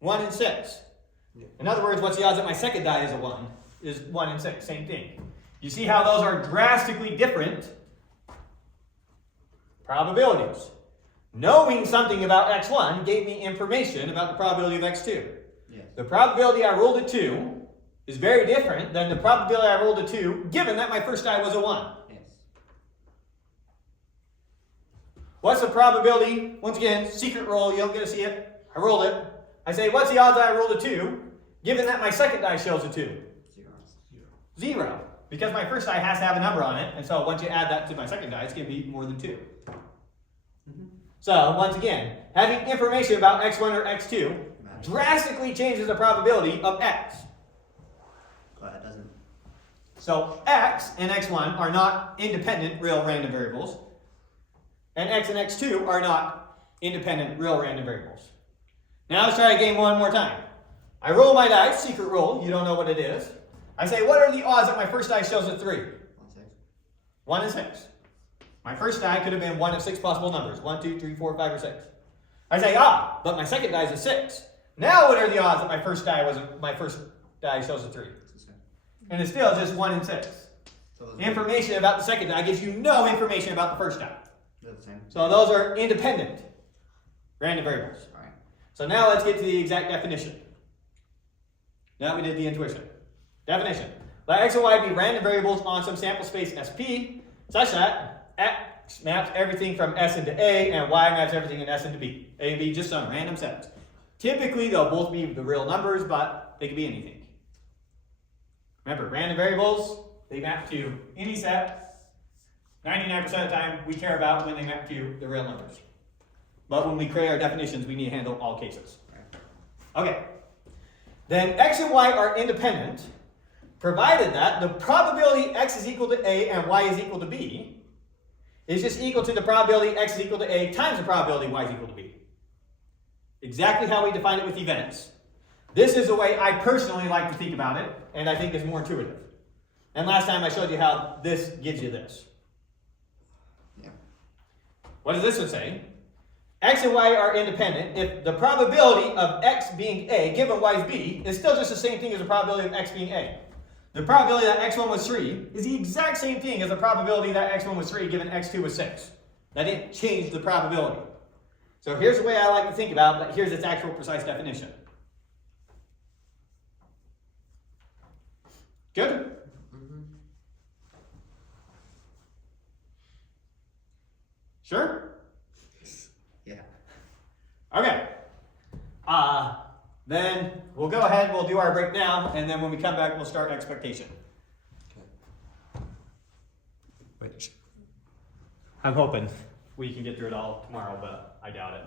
1 in 6. Yeah. In other words, what's the odds that my second die is a 1? Is 1 in 6. Same thing. You see how those are drastically different probabilities. Knowing something about x1 gave me information about the probability of x2. Yes. The probability I rolled a 2 is very different than the probability I rolled a 2 given that my first die was a 1. Yes. What's the probability? Once again, secret roll, you don't get to see it. I rolled it. I say, what's the odds that I rolled a 2 given that my second die shows a 2? 0. Because my first die has to have a number on it, and so once you add that to my second die, it's going to be more than 2. Mm-hmm. So, once again, having information about x1 or x2 drastically changes the probability of x. But it doesn't. So, x and x1 are not independent real random variables, and x and x2 are not independent real random variables. Now let's try a game one more time. I roll my dice, secret roll, you don't know what it is. I say, what are the odds that my first die shows a 3? 1/6. 1 in 6. My first die could have been one of 6 possible numbers. 1, 2, 3, 4, 5, or 6. I say, but my second die is a 6. Now what are the odds that my first die shows a 3? And it's still just 1 in 6. So those Information about the second die gives you no information about the first die. they're the same. So those are independent random variables. Alright. So now let's get to the exact definition. Now we did the intuition. Definition. Let x and y be random variables on some sample space SP such that x maps everything from S into A and y maps everything in S into B. A and B just some random sets. Typically they'll both be the real numbers, but they could be anything. Remember, random variables, they map to any set. 99% of the time we care about when they map to the real numbers. But when we create our definitions, we need to handle all cases. Okay. Then x and y are independent, provided that the probability x is equal to A and y is equal to B is just equal to the probability x is equal to A times the probability y is equal to B. Exactly how we define it with events. This is the way I personally like to think about it, and I think is more intuitive. And last time I showed you how this gives you this. Yeah. What does this one say? X and y are independent if the probability of x being A given y is B is still just the same thing as the probability of x being A. The probability that x1 was 3 is the exact same thing as the probability that x1 was 3 given x2 was 6. That didn't change the probability. So here's the way I like to think about it, but here's its actual precise definition. Good? Sure? Yeah. Okay. Then we'll go ahead, we'll do our break now, and then when we come back, we'll start expectation. Which I'm hoping we can get through it all tomorrow, but I doubt it.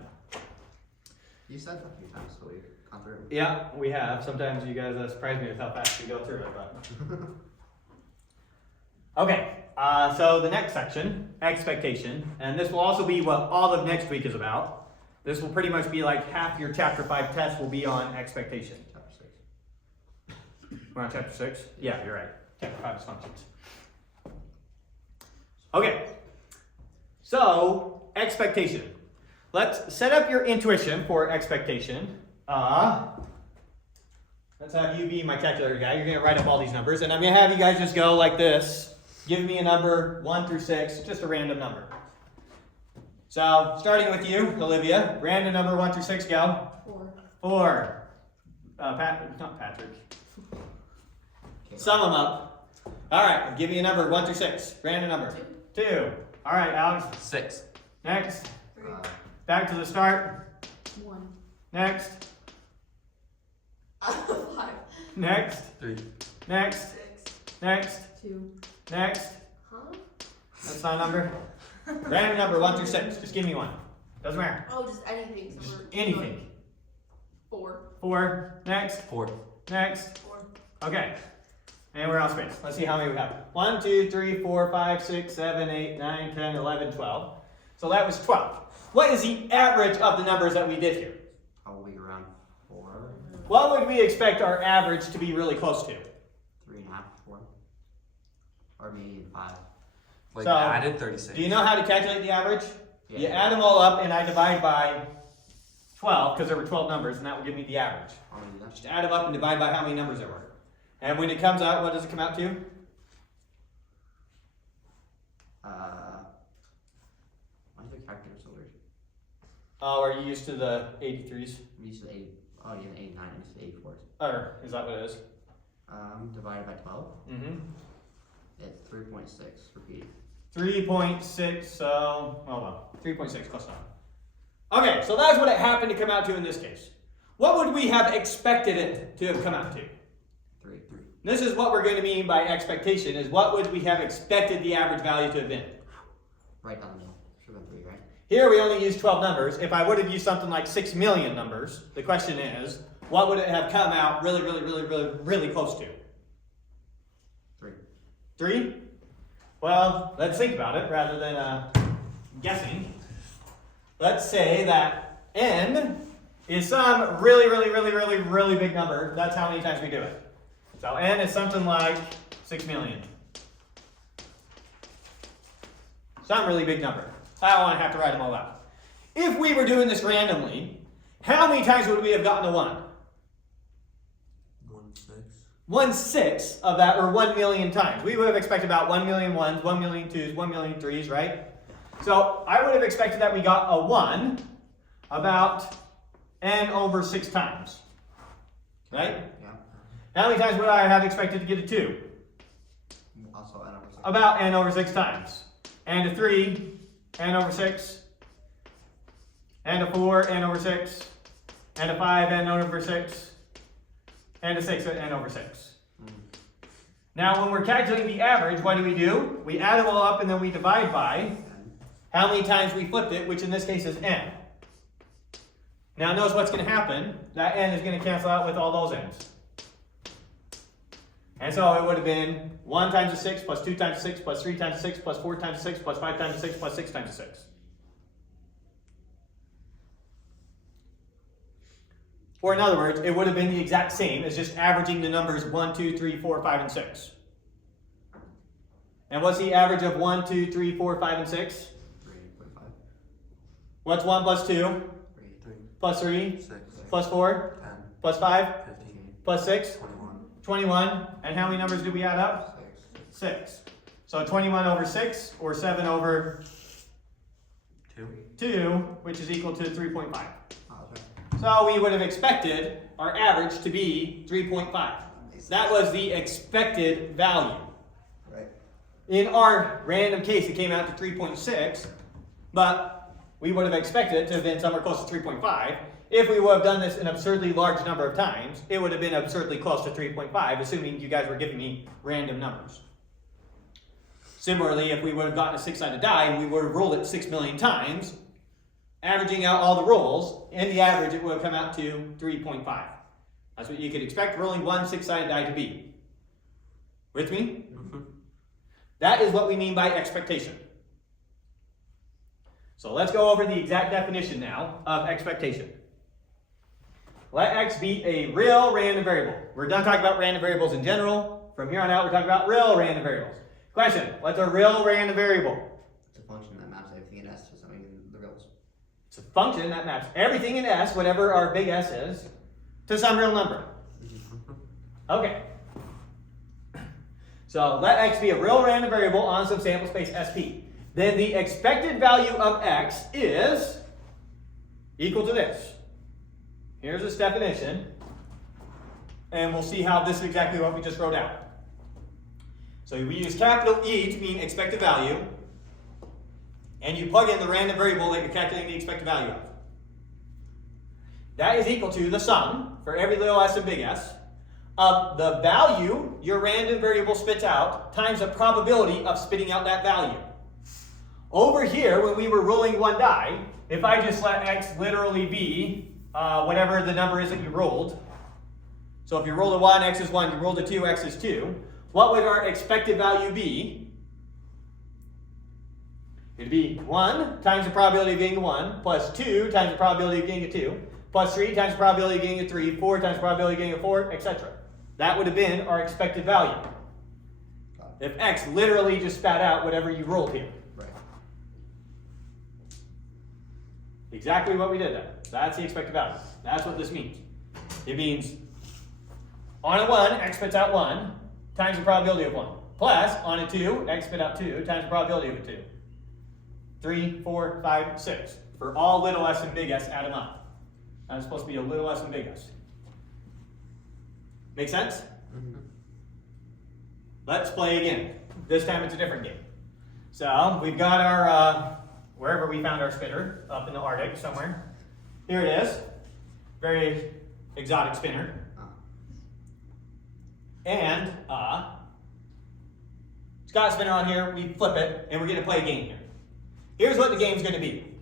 You said a few times, so we've gone through. Yeah, we have. Sometimes you guys surprise me with how fast we go through it, but. Okay, so the next section, expectation, and this will also be what all of next week is about. This will pretty much be like half your chapter 5 test will be on expectation. Chapter 6. We're on chapter 6? Yeah, you're right. Chapter 5 is functions. Okay, so expectation. Let's set up your intuition for expectation. Let's have you be my calculator guy. You're going to write up all these numbers, and I'm going to have you guys just go like this. Give me a number 1 through 6, just a random number. So, starting with you, Olivia, random number 1 through 6, go. 4. 4. Not Patrick. Sum them up. All right, give me a number 1 through 6. Random number. 2. All right, Alex. 6. Next. 3. Back to the start. 1. Next. 5. Next. 3. Next. 6. Next. 2. Next. Huh? That's not a number. Random number 1 through 6. Just give me one. Doesn't matter. Oh, just anything. So we're Anything. 4. 4. Next. 4. Next. 4. Okay. And we're out of space. Let's see how many we have. 1, 2, 3, 4, 5, 6, 7, 8, 9, 10, 11, 12. So that was 12. What is the average of the numbers that we did here? Probably around 4. What would we expect our average to be really close to? 3.5, 4. Or maybe 5. Like So, added 36. Do you know how to calculate the average? Yeah. You add them all up and I divide by 12 because there were 12 numbers and that will give me the average. How many do that? Just add them up and divide by how many numbers there were. And when it comes out, what does it come out to? Why is the calculator so weird? Oh, are you used to the 83s? I'm used to 8. Oh, yeah, 89. I'm used to 84. Or is that what it is? Divided by 12. Mm-hmm. It's 3.6 repeating. 3.6, so, oh well, 3.6 close enough. Okay, so that's what it happened to come out to in this case. What would we have expected it to have come out to? 3. This is what we're going to mean by expectation, is what would we have expected the average value to have been? Right down the middle. Should have been 3, right? Here we only used 12 numbers. If I would have used something like 6 million numbers, the question is, what would it have come out really close to? 3. 3? Well, let's think about it rather than guessing. Let's say that n is some really big number. That's how many times we do it. So n is something like 6 million. Some really big number. I don't want to have to write them all out. If we were doing this randomly, how many times would we have gotten a 1? 1/6 of that, or 1 million times. We would have expected about 1 million 1s, 1 million 2s, 1 million 3s, right? So I would have expected that we got a 1 about n over 6 times, right? Yeah. How many times would I have expected to get a 2? Also n over 6. About n over 6 times. And a 3, n over 6. And a 4, n over 6. And a 5, n over 6. And a 6, n over 6. Now, when we're calculating the average, what do? We add them all up and then we divide by how many times we flipped it, which in this case is n. Now, notice what's going to happen. That n is going to cancel out with all those n's. And so it would have been 1 times a 6 plus 2 times a 6 plus 3 times a 6 plus 4 times a 6 plus 5 times a 6 plus 6 times a 6. Or in other words, it would have been the exact same as just averaging the numbers 1, 2, 3, 4, 5, and 6. And what's the average of 1, 2, 3, 4, 5, and 6? 3.5. What's 1 plus 2? 3. Plus 3? 6. Plus 4? 10. Plus 5? 15. Plus 6? 21. 21. And how many numbers did we add up? 6. 6. So 21 over 6, or 7 over 2, which is equal to 3.5. Oh, okay. So we would have expected our average to be 3.5. That was the expected value. Right. In our random case, it came out to 3.6. but we would have expected it to have been somewhere close to 3.5. If we would have done this an absurdly large number of times, it would have been absurdly close to 3.5, assuming you guys were giving me random numbers. Similarly, if we would have gotten a 6-sided die and we would have rolled it 6 million times, averaging out all the rolls, in the average it would have come out to 3.5. That's what you could expect rolling one 6-sided die to be. With me? Mm-hmm. That is what we mean by expectation. So let's go over the exact definition now of expectation. Let x be a real random variable. We're done talking about random variables in general. From here on out, we're talking about real random variables. Question, what's a real random variable? It's a function that maps everything in S to something in the reals. It's a function that maps everything in S, whatever our big S is, to some real number. Okay. So let x be a real random variable on some sample space SP. Then the expected value of x is equal to this. Here's this definition, and we'll see how this is exactly what we just wrote out. So we use capital E to mean expected value, and you plug in the random variable that you're calculating the expected value of. That is equal to the sum, for every little s and big S, of the value your random variable spits out times the probability of spitting out that value. Over here, when we were rolling one die, if I just let x literally be whatever the number is that you rolled, so if you rolled a 1, x is 1, you rolled a 2, x is 2, what would our expected value be? It'd be 1 times the probability of getting a 1, plus 2 times the probability of getting a 2, plus 3 times the probability of getting a 3, 4 times the probability of getting a 4, etc. That would have been our expected value. If x literally just spat out whatever you rolled here. Right. Exactly what we did there. That's the expected value. That's what this means. It means on a 1, x spits out 1 times the probability of 1. Plus, on a 2, x spit out 2 times the probability of a 2. 3, 4, 5, 6. For all little s and big S, add them up. That's supposed to be a little s and big S. Make sense? Mm-hmm. Let's play again. This time it's a different game. So we've got our, wherever we found our spinner, up in the Arctic somewhere. Here it is. Very exotic spinner. And it's got a spinner on here. We flip it, and we're going to play a game here. Here's what the game's going to be.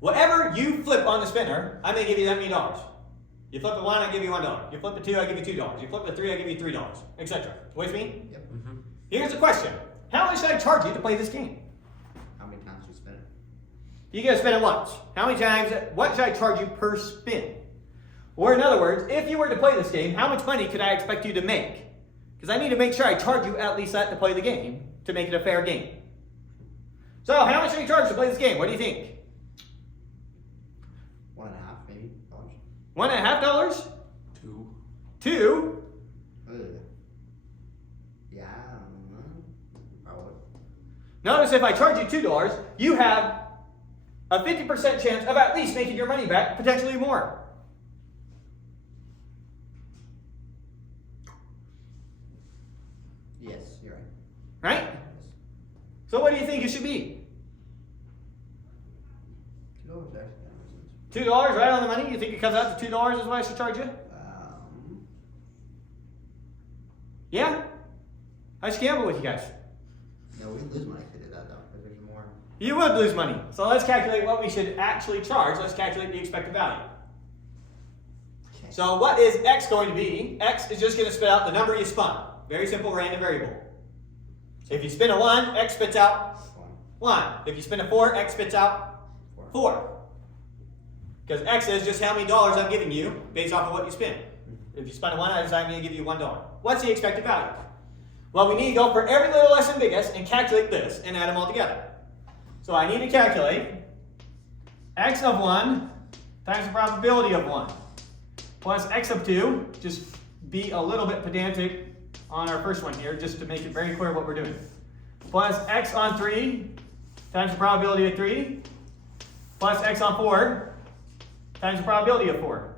Whatever you flip on the spinner, I'm going to give you that many dollars. You flip a 1, I give you $1. You flip a 2, I give you $2. You flip a 3, I give you $3, etc. With me? Yep. Mm-hmm. Here's the question. How much should I charge you to play this game? How many times do you spin it? You get to spin it once. How many times? What should I charge you per spin? Or in other words, if you were to play this game, how much money could I expect you to make? Because I need to make sure I charge you at least that to play the game to make it a fair game. So how much should I charge to play this game? What do you think? $1.5 maybe. $1.50? 2. 2? Ugh. Yeah, I don't know. Probably. Notice if I charge you $2, you have a 50% chance of at least making your money back, potentially more. Yes, you're right. Right? Yes. So what do you think it should be? $2 actually kind of makes sense. $2 right on the money? You think it comes out to $2 is what I should charge you? Yeah? I should gamble with you guys. No, we'd lose money if we did that though, because there's more. You would lose money. So let's calculate what we should actually charge. Let's calculate the expected value. Okay. So what is x going to be? X is just going to spit out the number you spun. Very simple random variable. If you spin a 1, x spits out 1. If you spin a 4, x spits out 4. Because x is just how many dollars I'm giving you based off of what you spin. If you spun a 1, I'm going to give you $1. What's the expected value? Well, we need to go for every little s and big S and calculate this and add them all together. So I need to calculate x of 1 times the probability of 1 plus x of 2. Just be a little bit pedantic on our first one here, just to make it very clear what we're doing. Plus x on 3 times the probability of 3 plus x on 4 times the probability of 4.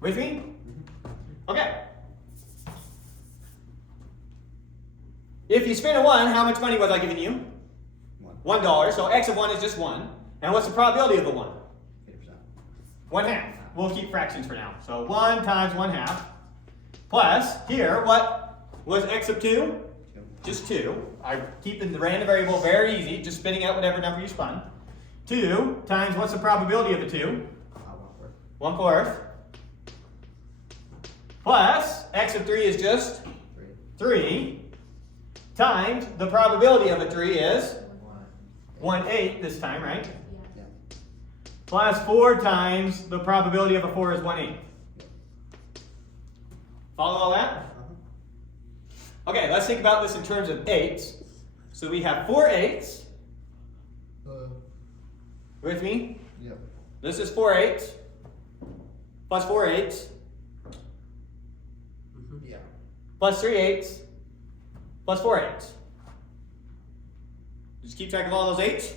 With me? Okay. If you spin a 1, how much money was I giving you? One. $1. So x of 1 is just 1. And what's the probability of the 1? 50%. 1/2. We'll keep fractions for now. So 1 times 1/2 plus, here, what was x of 2? Just 2. I keep the random variable very easy, just spinning out whatever number you spun. 2 times, what's the probability of a 2? 1/4. Plus, x of 3 is just 3 times the probability of a 3 is 1/8 this time, right? Yeah. Yeah. Plus 4 times the probability of a 4 is 1/8. Follow all that? Okay, let's think about this in terms of 8s. So we have 4 8s. With me? Yep. This is 4 8s. Plus 4 8s. Yeah. Plus 3 8s. Plus 4 8s. Just keep track of all those 8s.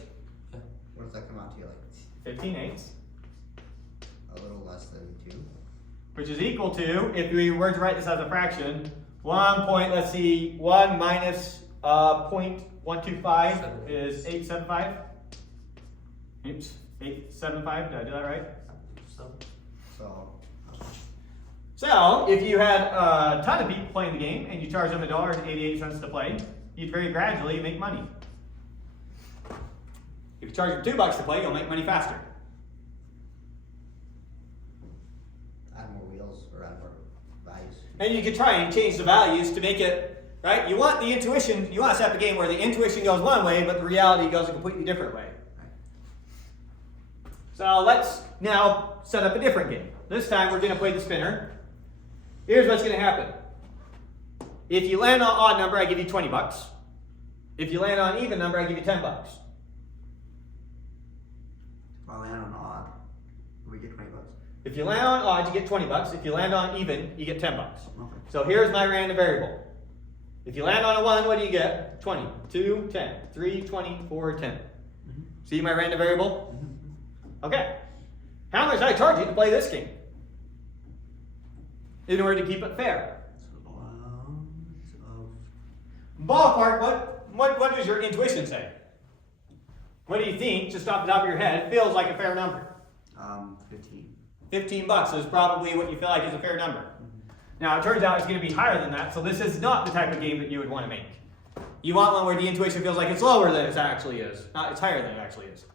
What does that come out to? Like 15 8s. a little less than 2. Which is equal to, if we were to write this as a fraction, 1 minus 0.125 is 875. Oops, 875, did I do that right? So. So, if you had a ton of people playing the game and you charge them $1.88 to play, you'd very gradually make money. If you charge them $2 to play, you'll make money faster. Add more wheels or add more values. And you could try and change the values to make it, right? You want the intuition, you want to set up a game where the intuition goes one way, but the reality goes a completely different way. So let's now set up a different game. This time we're going to play the spinner. Here's what's going to happen. If you land on odd number, I give you $20. If you land on even number, I give you $10. If I land on odd, we get $20. If you land on odd, you get $20. If you land on even, you get $10. Okay. So here's my random variable. If you land on a 1, what do you get? 20, 2, 10, 3, 20, 4, 10. See my random variable? Okay. How much I charge you to play this game? In order to keep it fair. Ballpark, what does your intuition say? What do you think, just off the top of your head, feels like a fair number? 15. $15 is probably what you feel like is a fair number. Now, it turns out it's going to be higher than that, so this is not the type of game that you would want to make. You want one where the intuition feels like it's lower than it actually is, not it's higher than it actually is.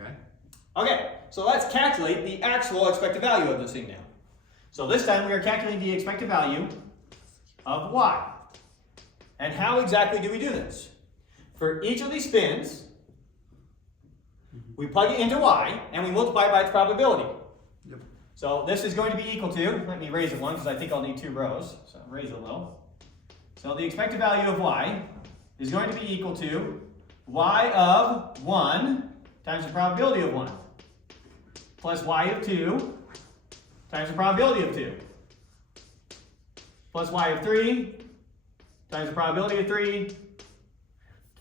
Okay. Okay, so let's calculate the actual expected value of this thing now. So this time we are calculating the expected value of y. And how exactly do we do this? For each of these spins, we plug it into y and we multiply by its probability. Yep. So this is going to be equal to, let me raise it one because I think I'll need 2 rows, so raise it a little. So the expected value of y is going to be equal to y of 1 times the probability of 1 plus y of 2 times the probability of 2 plus y of 3 times the probability of 3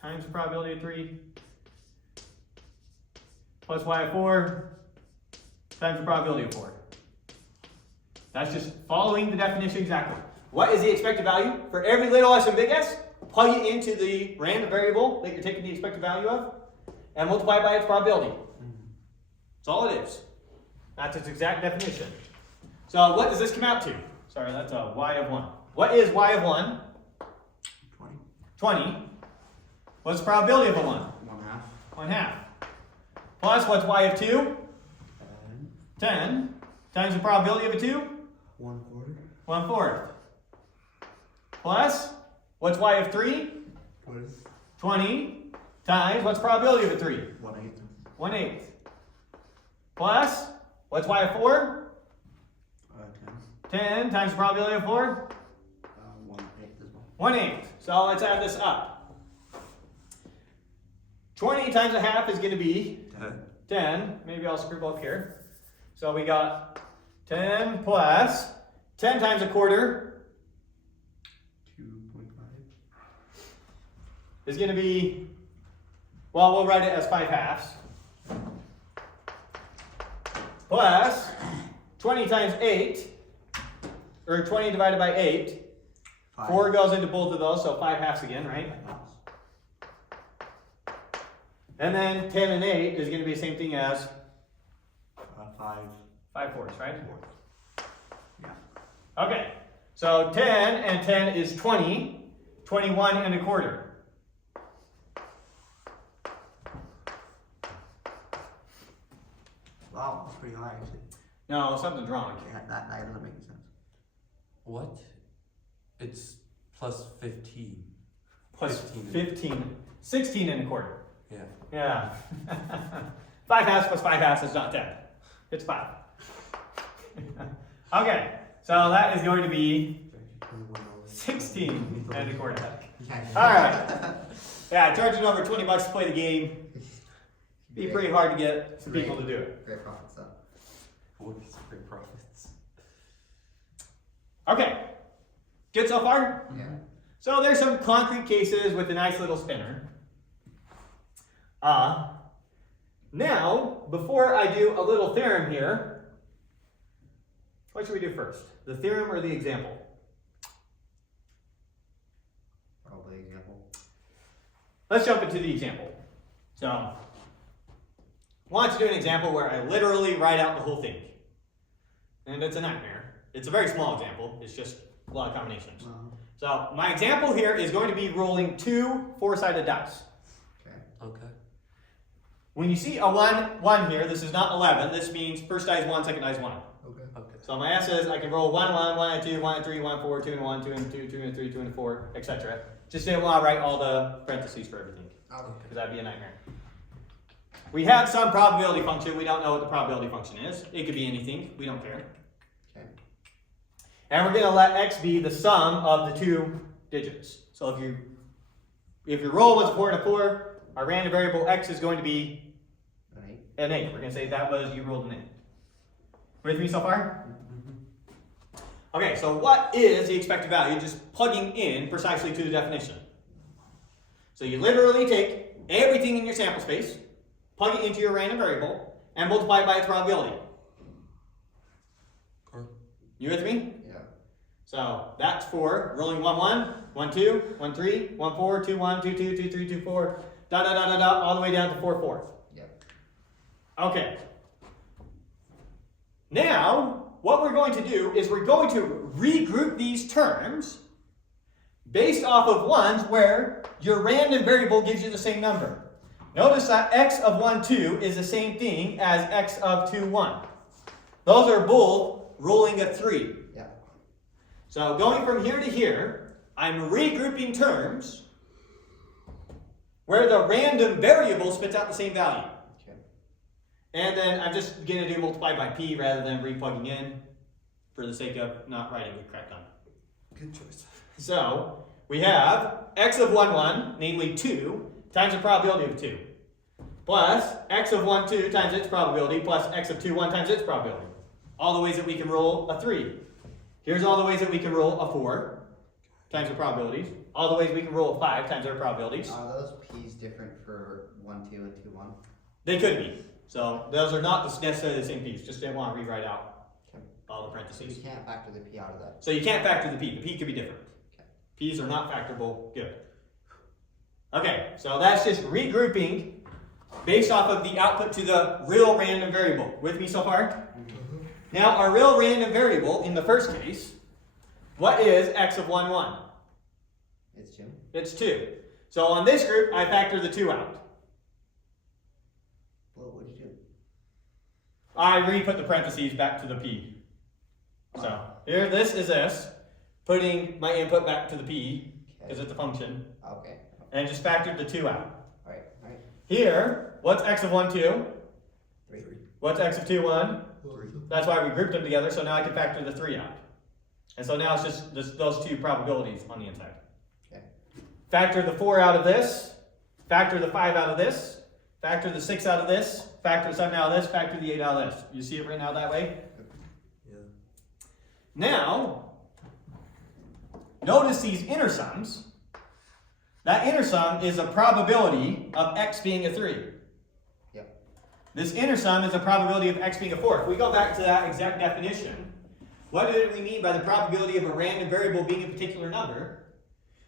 times the probability of 3 plus y of 4 times the probability of 4. That's just following the definition exactly. What is the expected value? For every little s and big S, plug it into the random variable that you're taking the expected value of and multiply by its probability. That's all it is. That's its exact definition. So what does this come out to? Sorry, that's a y of 1. What is y of 1? 20. 20. What's the probability of a 1? 1/2. 1/2. Plus, what's y of 2? 10. Times the probability of a 2? 1/4. 1/4. Plus, what's y of 3? 20. Times, what's the probability of a 3? 1/8. 1/8. Plus, what's y of 4? 10. 10 times the probability of 4? 1/8 as well. 1/8. So let's add this up. 20 times 1/2 is going to be 10. Maybe I'll scribble up here. So we got 10 plus 10 times 1/4 2.5. is going to be, well, we'll write it as 5/2. Plus 20 times 8, or 20 divided by 8, 5. 4 goes into both of those, so 5 halves again, right? And then 10 and 8 is going to be the same thing as 5 fourths, right? Yeah. Okay, so 10 and 10 is 20, 21 and a quarter. Wow, that's pretty high actually. No, something's wrong. Yeah, that doesn't make sense. What? It's plus 15. Plus 15. 15, 16 and a quarter. Yeah. Yeah. 5 halves plus 5 halves is not 10. It's 5. Okay, so that is going to be 16 and a quarter. Alright. Yeah, charging over $20 to play the game. Be pretty hard to get some people to do it. Great profits though. What is great profits? Okay. Good so far? Yeah. So there's some concrete cases with a nice little spinner. Now, before I do a little theorem here, what should we do first? The theorem or the example? Probably example. Let's jump into the example. So, I want to do an example where I literally write out the whole thing. And it's a nightmare. It's a very small example. It's just a lot of combinations. So, my example here is going to be rolling 2 4-sided dice. Okay. Okay. When you see a 1 here, this is not 11. This means first die is 1, second die is 1. Okay. Okay. So my S is I can roll 1 1, 1 and 2, 1 and 3, 1 and 4, 2 and 1, 2 and 2, 2 and 3, 2 and 4, etc. Just didn't want to write all the parentheses for everything, Okay. because that'd be a nightmare. We have some probability function. We don't know what the probability function is. It could be anything. We don't care. Okay. And we're going to let x be the sum of the 2 digits. So if your roll was a 4 and a 4, our random variable x is going to be An 8. an 8. We're going to say that was you rolled an 8. With me so far? Okay, so what is the expected value? Just plugging in precisely to the definition. So you literally take everything in your sample space, plug it into your random variable, and multiply it by its probability. Cool. You with me? Yeah. So that's for rolling 1 1, 1 2, 1 3, 1 4, 2 1, 2 2, 2 3, 2 4, all the way down to 4 4. Yep. Okay. Now, what we're going to do is we're going to regroup these terms based off of ones where your random variable gives you the same number. Notice that x of 1 2 is the same thing as x of 2 1. Those are both rolling a 3. Yeah. So going from here to here, I'm regrouping terms where the random variable spits out the same value. Okay. And then I'm just going to do multiply by p rather than replugging in for the sake of not writing it correct on. Good choice. So we have x of 1 1, namely 2, times the probability of 2, plus x of 1 2 times its probability, plus x of 2 1 times its probability. All the ways that we can roll a 3. Here's all the ways that we can roll a 4 times the probabilities. All the ways we can roll a 5 times their probabilities. Are those p's different for 1 2 and 2 1? They could be. So those are not necessarily the same p's. Just didn't want to rewrite out Okay. all the So parentheses. you can't factor the p out of that. So you can't factor the p. The p could be different. Okay. P's are not factorable. Good. Okay, so that's just regrouping based off of the output to the real random variable. With me so far? Now, our real random variable in the first case, what is x of 1 1? It's 2. It's 2. So on this group, I factor the 2 out. Well, what did you do? I re-put the parentheses back to the p. So here, this is this, putting my input back to the p, because it's a function, Okay. and just factored the 2 out. Alright, alright. Here, what's x of 1 2? 3. What's x of 2 1? 3. That's why we grouped them together, so now I can factor the 3 out. And so now it's just those 2 probabilities on the inside. Okay. Factor the 4 out of this, factor the 5 out of this, factor the 6 out of this, factor the 7 out of this, factor the 8 out of this. You see it right now that way? Yeah. Now, notice these inner sums. That inner sum is a probability of x being a 3. Yep. This inner sum is a probability of x being a 4. If we go back to that exact definition, what did we mean by the probability of a random variable being a particular number?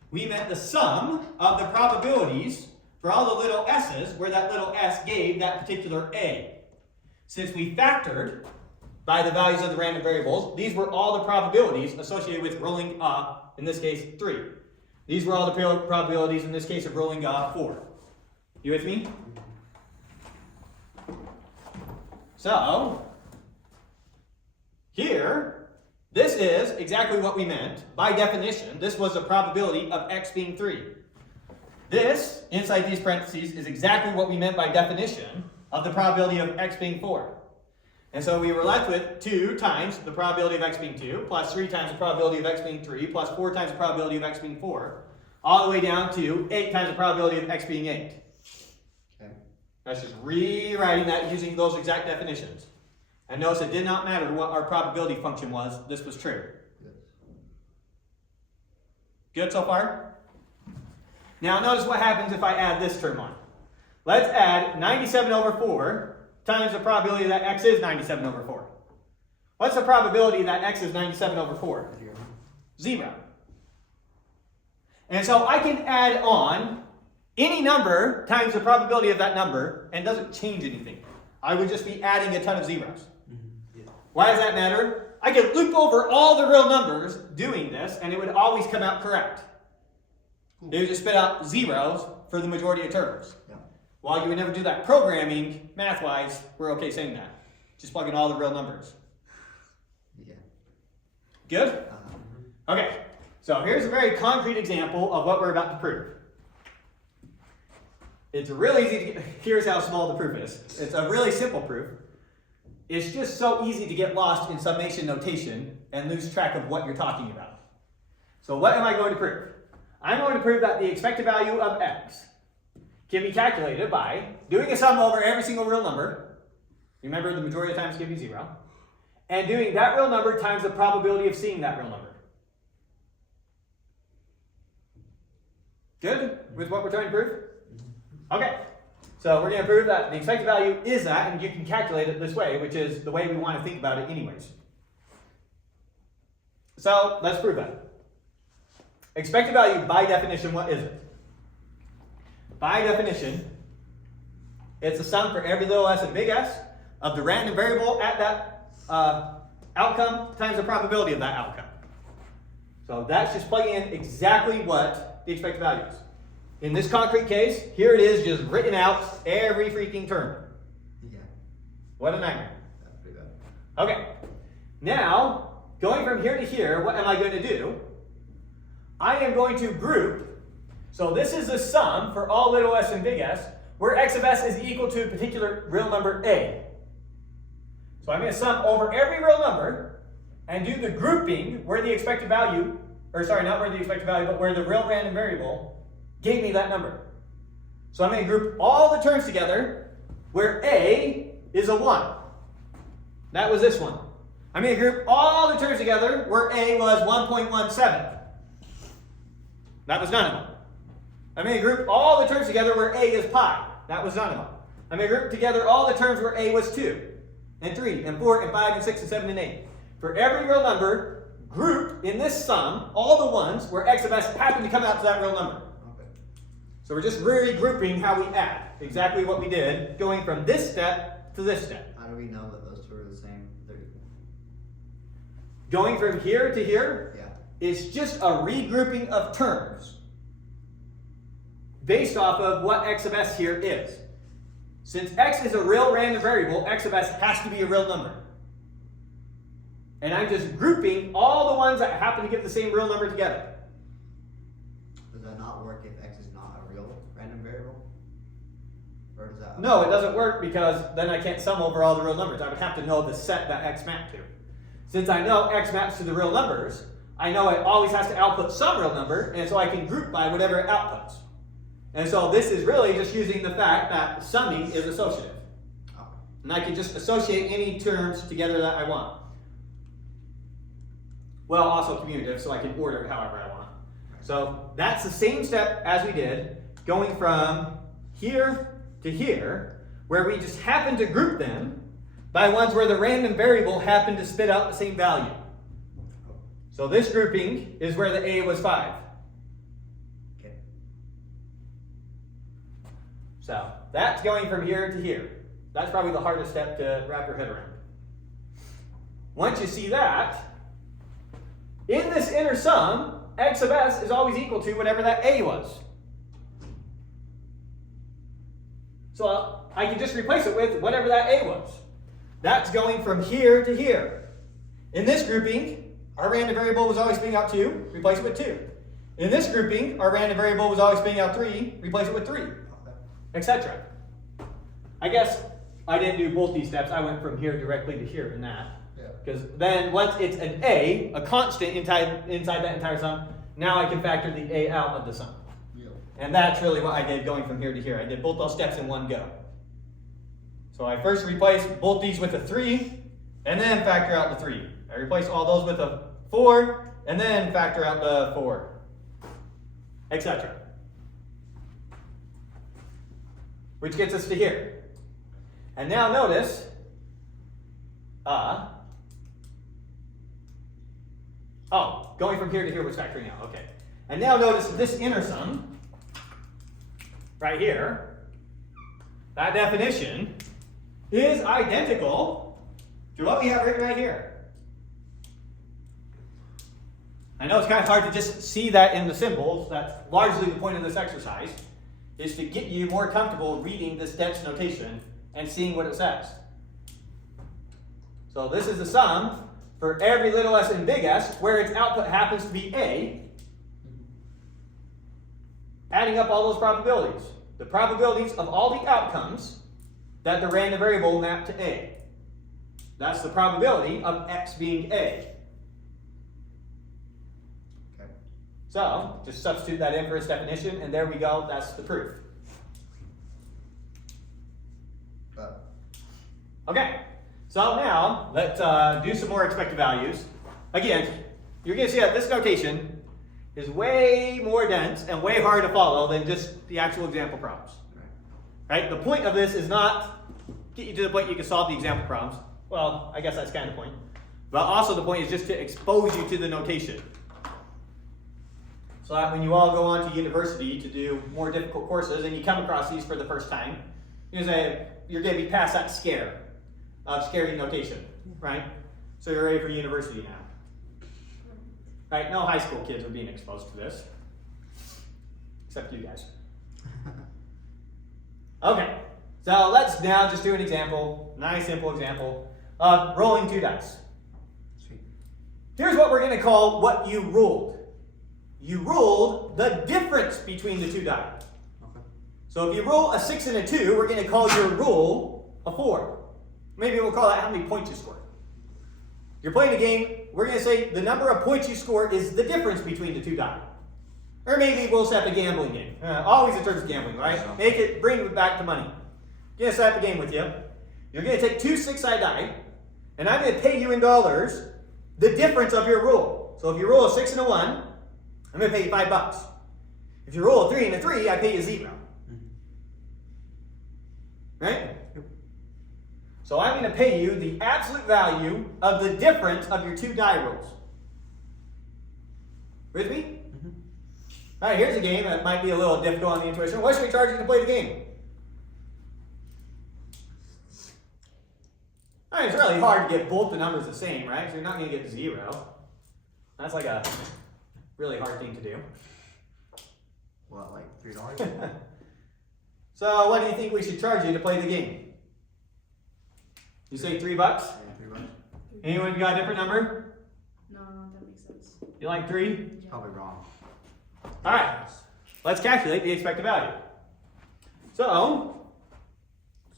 We meant the sum of the probabilities for all the little s's where that little s gave that particular a. Since we factored by the values of the random variables, these were all the probabilities associated with rolling, in this case, 3. These were all the probabilities in this case of rolling 4. You with me? So, here, this is exactly what we meant. By definition, this was the probability of x being 3. This, inside these parentheses, is exactly what we meant by definition of the probability of x being 4. And so we were left with 2 times the probability of x being 2, plus 3 times the probability of x being 3, plus 4 times the probability of x being 4, all the way down to 8 times the probability of x being 8. Okay. That's just rewriting that using those exact definitions. And notice it did not matter what our probability function was, this was true. Good. Good so far? Now notice what happens if I add this term on. Let's add 97 over 4 times the probability that x is 97 over 4. What's the probability that x is 97 over 4? 0. And so I can add on any number times the probability of that number, and it doesn't change anything. I would just be adding a ton of zeros. Yeah. Why does that matter? I could loop over all the real numbers doing this, and it would always come out correct. It would just spit out zeros for the majority of terms. Yeah. While you would never do that programming, math-wise, we're okay saying that. Just plug in all the real numbers. Yeah. Good? Okay, so here's a very concrete example of what we're about to prove. It's really easy to get, here's how small the proof is. It's a really simple proof. It's just so easy to get lost in summation notation and lose track of what you're talking about. So what am I going to prove? I'm going to prove that the expected value of x can be calculated by doing a sum over every single real number. Remember, the majority of times give you 0. And doing that real number times the probability of seeing that real number. Good with what we're trying to prove? Okay, so we're going to prove that the expected value is that, and you can calculate it this way, which is the way we want to think about it anyways. So let's prove that. Expected value, by definition, what is it? By definition, it's the sum for every little s and big S of the random variable at that outcome times the probability of that outcome. So that's just plugging in exactly what the expected value is. In this concrete case, here it is just written out every freaking term. Yeah. What a nightmare. That's pretty bad. Okay, now going from here to here, what am I going to do? I am going to group. So this is the sum for all little s and big S, where x of s is equal to a particular real number a. So I'm going to sum over every real number and do the grouping where the expected value, or sorry, not where the expected value, but where the real random variable gave me that number. So I'm going to group all the terms together where a is a 1. That was this one. I'm going to group all the terms together where a was 1.17. That was none of them. I'm going to group all the terms together where a is pi. That was none of them. I'm going to group together all the terms where a was 2, and 3, and 4, and 5, and 6, and 7, and 8. For every real number, group in this sum all the ones where x of s happen to come out to that real number. Okay. So we're just regrouping how we add. Exactly what we did, going from this step to this step. How do we know that those two are the same? They're equal. Going from here to here Yeah. is just a regrouping of terms based off of what x of s here is. Since x is a real random variable, x of s has to be a real number. And I'm just grouping all the ones that happen to give the same real number together. Does that not work if x is not a real random variable? Or does that? No, it doesn't work because then I can't sum over all the real numbers. I would have to know the set that x mapped to. Since I know x maps to the real numbers, I know it always has to output some real number, and so I can group by whatever it outputs. And so this is really just using the fact that summing is associative. Okay. And I can just associate any terms together that I want. Well, also commutative, so I can order it however I want. So that's the same step as we did, going from here to here, where we just happen to group them by ones where the random variable happened to spit out the same value. So this grouping is where the A was 5. Okay. So that's going from here to here. That's probably the hardest step to wrap your head around. Once you see that, in this inner sum, x of s is always equal to whatever that A was. So I can just replace it with whatever that A was. That's going from here to here. In this grouping, our random variable was always spinning out 2, replace it with 2. In this grouping, our random variable was always spinning out 3, replace it with 3, etc. I guess I didn't do both these steps. I went from here directly to here in that. Because then once it's an A, a constant inside that entire sum, now I can factor the A out of the sum. And that's really what I did going from here to here. I did both those steps in one go. So I first replaced both these with a 3, and then factor out the 3. I replace all those with a 4, and then factor out the 4, etc. Which gets us to here. And now notice, going from here to here was factoring out, okay. And now notice this inner sum, right here, that definition is identical to what we have written right here. I know it's kind of hard to just see that in the symbols. That's largely the point of this exercise, is to get you more comfortable reading this dense notation and seeing what it says. So this is the sum for every little s and big S, where its output happens to be A, adding up all those probabilities. The probabilities of all the outcomes that the random variable will map to A. That's the probability of x being A. Okay. So, just substitute that in for its definition, and there we go, that's the proof. Okay, so now let's do some more expected values. Again, you're going to see that this notation is way more dense and way harder to follow than just the actual example problems. Right? The point of this is not get you to the point you can solve the example problems. Well, I guess that's kind of the point. But also the point is just to expose you to the notation. So that when you all go on to university to do more difficult courses and you come across these for the first time, you're going to be past that scare of scary notation, right? So you're ready for university now. Right? No high school kids are being exposed to this. Except you guys. Okay, so let's now just do an example, nice simple example of rolling 2 dice. Sweet. Here's what we're going to call what you ruled. You ruled the difference between the 2 die. Okay. So if you roll a 6 and a 2, we're going to call your rule a 4. Maybe we'll call that how many points you scored. You're playing a game, we're going to say the number of points you score is the difference between the 2 die. Or maybe we'll set up a gambling game. Always it turns to gambling, right? Bring it back to money. I'm going to set up a game with you. You're going to take 2 6-sided die, and I'm going to pay you in dollars the difference of your rule. So if you roll a 6 and a 1, I'm going to pay you $5. If you roll a 3 and a 3, I pay you 0. Right? So I'm going to pay you the absolute value of the difference of your 2 die rolls. With me? All right, here's a game that might be a little difficult on the intuition. What should we charge you to play the game? All right, it's really hard to get both the numbers the same, right? So you're not going to get 0. That's like a really hard thing to do. What, like $3? So what do you think we should charge you to play the game? You say $3? $3. Anyone got a different number? No, that makes sense. You like 3? Yeah. Probably wrong. All right, let's calculate the expected value. So,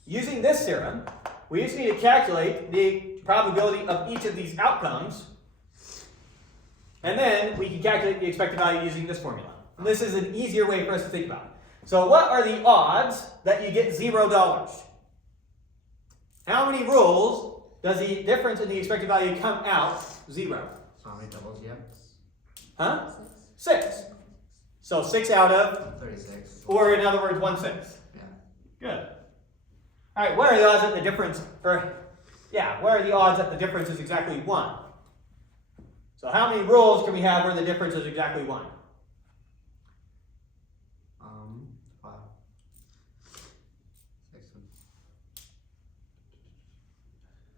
using this theorem, we just need to calculate the probability of each of these outcomes, and then we can calculate the expected value using this formula. And this is an easier way for us to think about it. So what are the odds that you get $0? How many rolls does the difference in the expected value come out 0? So how many doubles you have? Huh? 6. So 6 out of, 36. or in other words, 1/6. Yeah. Good. All right, what are the odds that the difference, what are the odds that the difference is exactly 1? So how many rows can we have where the difference is exactly 1? 5. 6.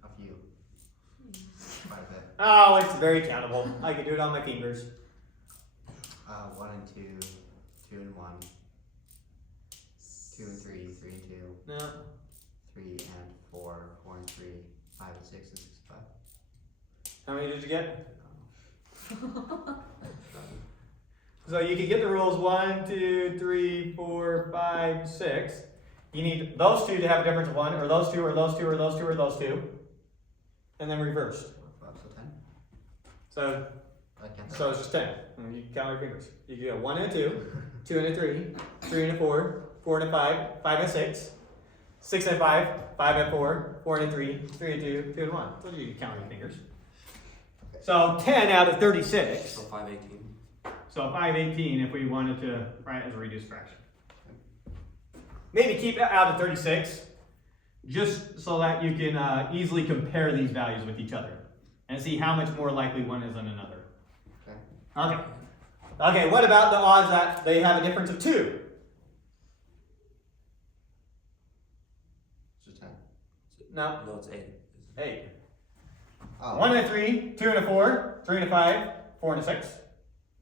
A few. Quite a bit. Oh, it's very countable. I can do it on my fingers. 1 and 2, 2 and 1, 2 and 3, 3 and 2, No. 3 and 4, 4 and 3, 5 and 6, and 6 and 5. How many did you get? So you can get the rules 1, 2, 3, 4, 5, 6. You need those two to have a difference of 1, or those two, or those two, or those two, or those two. And then reversed. So 10. So I can't So it's just 10. And you can count your fingers. You can go 1 and a 2, 2 and a 3, 3 and a 4, 4 and a 5, 5 and a 6, 6 and a 5, 5 and a 4, 4 and a 3, 3 and 2, 2 and 1. So you can count your fingers. So 10 out of 36. So 518. So 518 if we wanted to write as a reduced fraction. Maybe keep it out of 36, just so that you can easily compare these values with each other and see how much more likely one is than another. Okay. Okay, what about the odds that they have a difference of 2? It's just 10. No. No, it's 8. 8. Oh. 1 and a 3, 2 and a 4, 3 and a 5, 4 and a 6.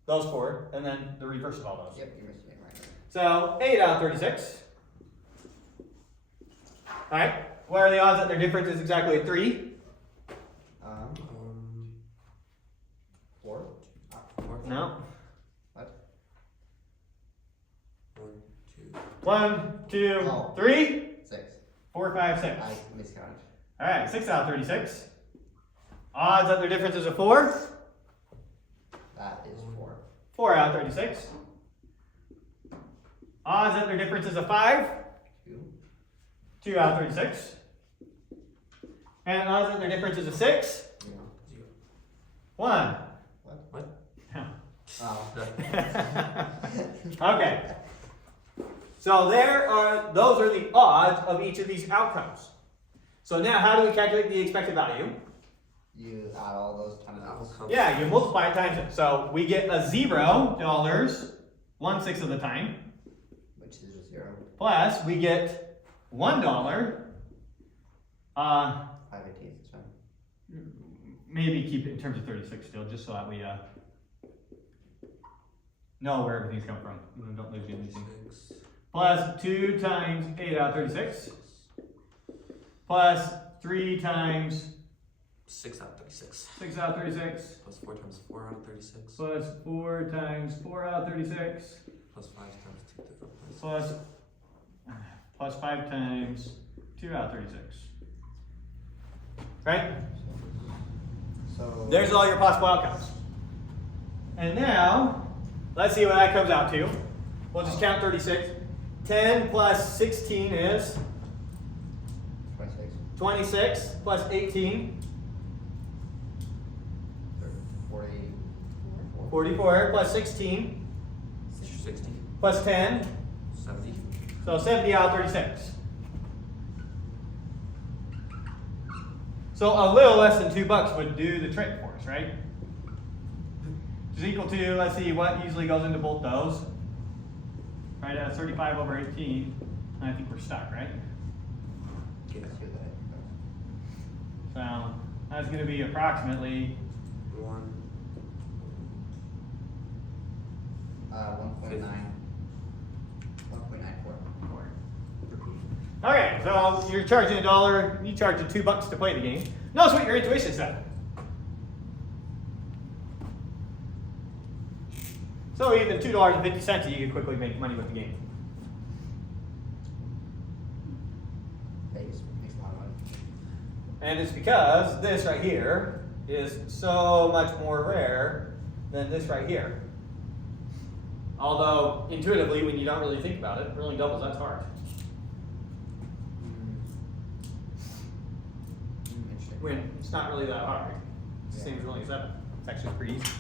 Those 4, and then the reverse of all those. Yep, you missed it right. So 8 out of 36. Alright, what are the odds that their difference is exactly 3? 4. 4. No. What? 1, 2. 1, 2, Oh. 3, 6. 4, 5, 6. I miscounted. Alright, 6 out of 36. Odds that their difference is a 4? That is 4. 4 out of 36. Odds that their difference is a 5? 2. 2 out of 36. And odds that their difference is a 6? 0. 1. What? No. Oh. Okay. So those are the odds of each of these outcomes. So now how do we calculate the expected value? You add all those times. Yeah, you multiply it times it. So we get a $0 1/6 of the time, Which is a 0. plus we get $1. 5/18 is fine. Maybe keep it in terms of 36 still, just so that we know where everything's coming from. Don't lose anything. 6. Plus 2 times 8 out of 36. Plus 3 times 6 out of 36. 6 out of 36. Plus 4 times 4 out of 36. Plus 4 times 4 out of 36. Plus 5 times 2 different places. Plus 5 times 2 out of 36. Right? So. There's all your possible outcomes. And now, let's see what that comes out to. We'll just count 36. 10 plus 16 is 26. 26 plus 18. 44. 44 plus 16 60. plus 10. 70. So 70 out of 36. So a little less than $2 would do the trick for us, right? Which is equal to, let's see, what usually goes into both those. Right, 35 over 18. I think we're stuck, right? Yeah. Let's do that. So that's going to be approximately 1. 1.9. 1.94. okay. So you're charging $1. You charge $2 to play the game. Notice what your intuition said. So even $2.50, you can quickly make money with the game. Makes a lot of money. And it's because this right here is so much more rare than this right here. Although, intuitively, when you don't really think about it, rolling doubles, that's hard. Interesting. When it's not really that hard. It Yeah. seems really 7. It's actually pretty easy.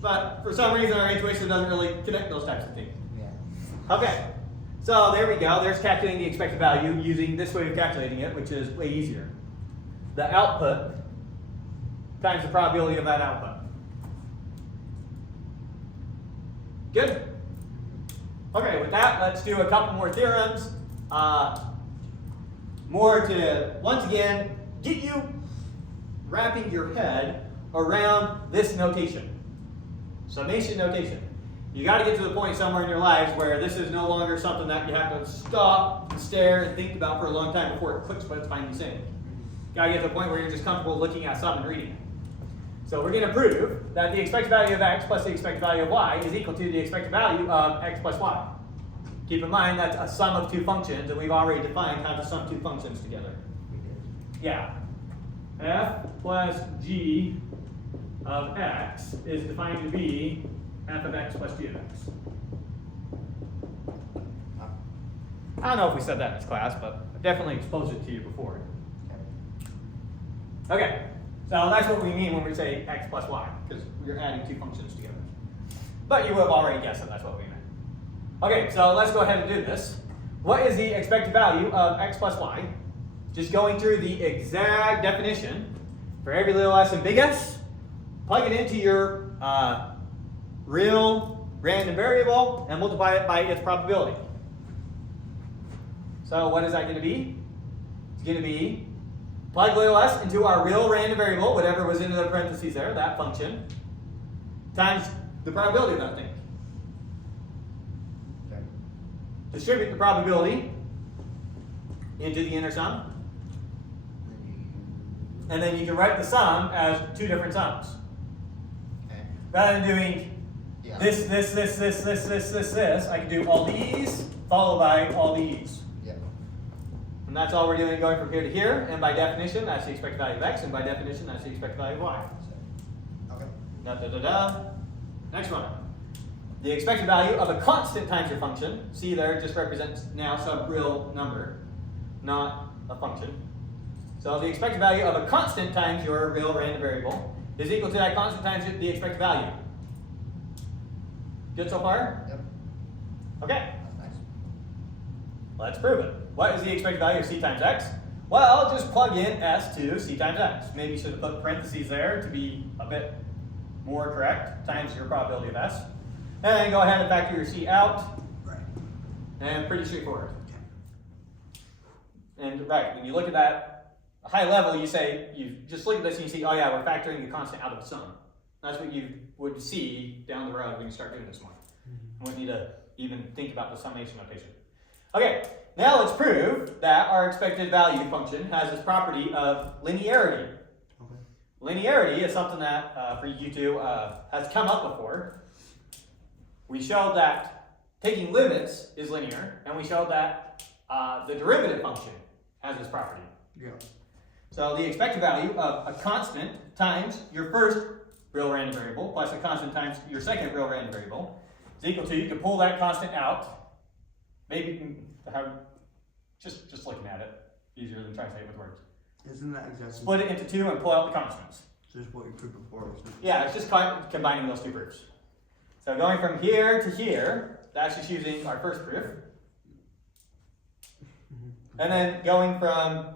But for some reason, our intuition doesn't really connect those types of things. Yeah. Okay, so there we go. There's calculating the expected value using this way of calculating it, which is way easier. The output times the probability of that output. Good? Okay, with that, let's do a couple more theorems. More to, once again, get you wrapping your head around this notation. Summation notation. You got to get to the point somewhere in your lives where this is no longer something that you have to stop, stare, and think about for a long time before it clicks what it's finally saying. Got to get to the point where you're just comfortable looking at something and reading it. So we're going to prove that the expected value of x plus the expected value of y is equal to the expected value of x plus y. Keep in mind that's a sum of two functions, and we've already defined how to sum two functions together. Yeah. F plus g of x is defined to be f of x plus g of x. I don't know if we said that in this class, but I've definitely exposed it to you before. Okay, so that's what we mean when we say x plus y, because we're adding two functions together. But you would have already guessed that that's what we meant. Okay, so let's go ahead and do this. What is the expected value of x plus y? Just going through the exact definition for every little s and big S, plug it into your real random variable and multiply it by its probability. So what is that going to be? It's going to be plug little s into our real random variable, whatever was in the parentheses there, that function, times the probability of that thing. Okay. Distribute the probability into the inner sum, and then you can write the sum as two different sums. Okay. Rather than doing this, I can do all these followed by all these. Yeah. And that's all we're doing going from here to here, and by definition, that's the expected value of x, and by definition, that's the expected value of y. Okay. Da, da, da, da. Next one. The expected value of a constant times your function. See there, it just represents now some real number, not a function. So the expected value of a constant times your real random variable is equal to that constant times the expected value. Good so far? Yep. Okay, That's nice. let's prove it. What is the expected value of c times x? Well, just plug in s to c times x. Maybe you should have put parentheses there to be a bit more correct, times your probability of s. And then go ahead and factor your c out. Right. And pretty straightforward. And right, when you look at that high level, you say, you just look at this and you see, oh yeah, we're factoring the constant out of the sum. That's what you would see down the road when you start doing this one. You wouldn't need to even think about the summation notation. Okay, now let's prove that our expected value function has this property of linearity. Okay. Linearity is something that, for you two, has come up before. We showed that taking limits is linear, and we showed that the derivative function has this property. Yeah. So the expected value of a constant times your first real random variable plus a constant times your second real random variable is equal to, you can pull that constant out. Maybe you can have, just looking at it, easier than trying to say it with words. Isn't that exactly Split it into two and pull out the constants. just what you proved before? Yeah, it's just combining those two proofs. So going from here to here, that's just using our first proof. And then going from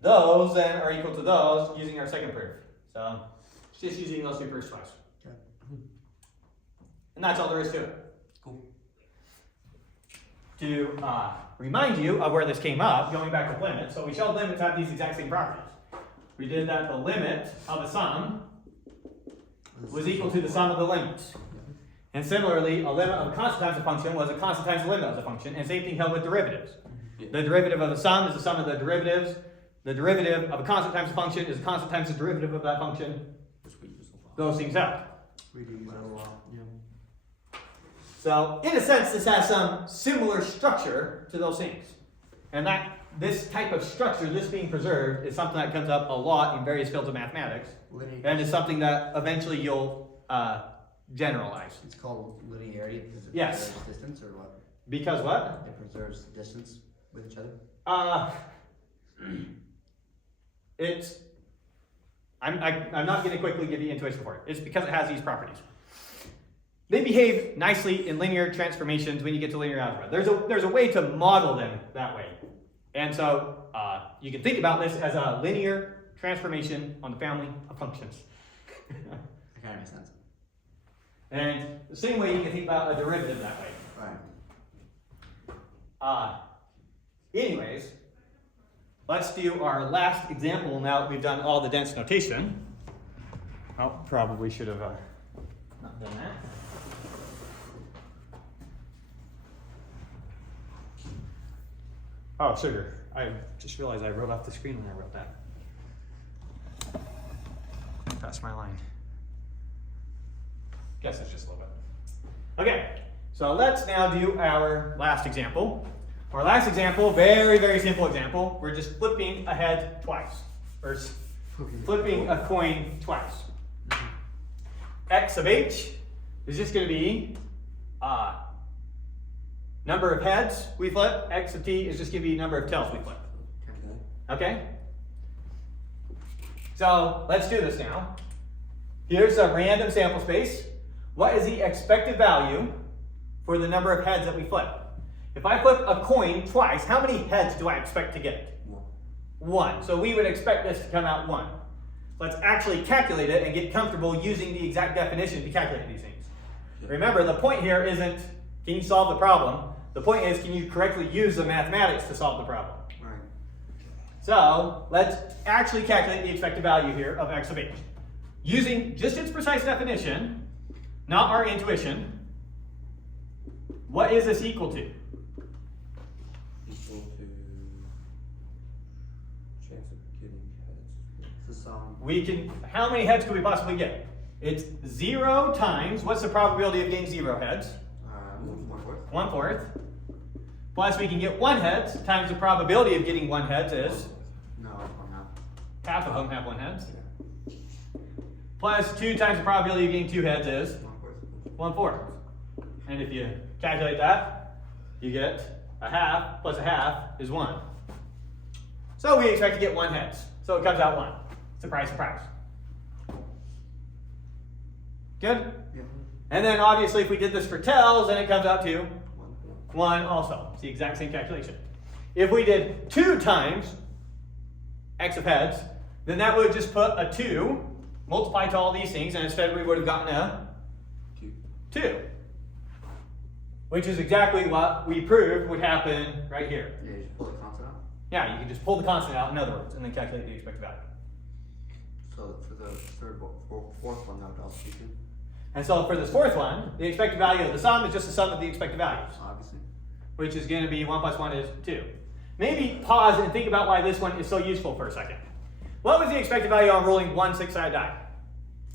those then are equal to those using our second proof. So it's just using those two proofs twice. Okay. And that's all there is to it. Cool. To remind you of where this came up, going back to limits. So we showed limits have these exact same properties. We did that the limit of a sum was equal to the sum of the limits. And similarly, a limit of a constant times a function was a constant times the limit of the function, and same thing held with derivatives. The derivative of a sum is the sum of the derivatives. The derivative of a constant times a function is a constant times the derivative of that function. Those things held. Reading that a lot. Yeah. So, in a sense, this has some similar structure to those things. And that this type of structure, this being preserved, is something that comes up a lot in various fields of mathematics. And it's something that eventually you'll generalize. It's called linearity because it Yes. preserves distance, or what? Because what? It preserves distance with each other. It's, I'm not going to quickly give you intuition for it. It's because it has these properties. They behave nicely in linear transformations when you get to linear algebra. There's a way to model them that way. And so you can think about this as a linear transformation on the family of functions. That kind of makes sense. And the same way you can think about a derivative that way. Right. Anyways, let's do our last example now that we've done all the dense notation. Oh, probably should have not done that. Oh, sugar. I just realized I wrote off the screen when I wrote that. That's my line. Guess it's just a little bit. Okay, so let's now do our last example. Our last example, very, very simple example. We're just flipping a head twice, or flipping a coin twice. X of h is just going to be number of heads we flip. X of t is just going to be number of tails we flip. Okay? So let's do this now. Here's a random sample space. What is the expected value for the number of heads that we flip? If I flip a coin twice, how many heads do I expect to get? 1. So we would expect this to come out 1. Let's actually calculate it and get comfortable using the exact definition to calculate these things. Remember, the point here isn't, can you solve the problem? The point is, can you correctly use the mathematics to solve the problem? Right. So let's actually calculate the expected value here of x of h. Using just its precise definition, not our intuition, what is this equal to? Equal to chance of getting heads. It's the sum. We can, how many heads could we possibly get? It's 0 times, what's the probability of getting 0 heads? 1/4. 1/4. Plus we can get 1 heads times the probability of getting 1 heads is No, 1/2. half of them have 1 heads. Plus 2 times the probability of getting 2 heads is 1/4. And if you calculate that, you get a half plus a half is 1. So we expect to get 1 heads. So it comes out 1. Surprise, surprise. Good? Yeah. And then obviously if we did this for tails, then it comes out to 1/4. 1 also. It's the exact same calculation. If we did 2 times x of heads, then that would just put a 2, multiply to all these things, and instead we would have gotten a 2. Which is exactly what we proved would happen right here. Yeah, you just pull the constant out. Yeah, you can just pull the constant out, in other words, and then calculate the expected value. So for the fourth one, that would also be 2. And so for this fourth one, the expected value of the sum is just the sum of the expected values, Obviously. which is going to be 1 plus 1 is 2. Maybe pause and think about why this one is so useful for a second. What was the expected value on rolling 1 6-sided die?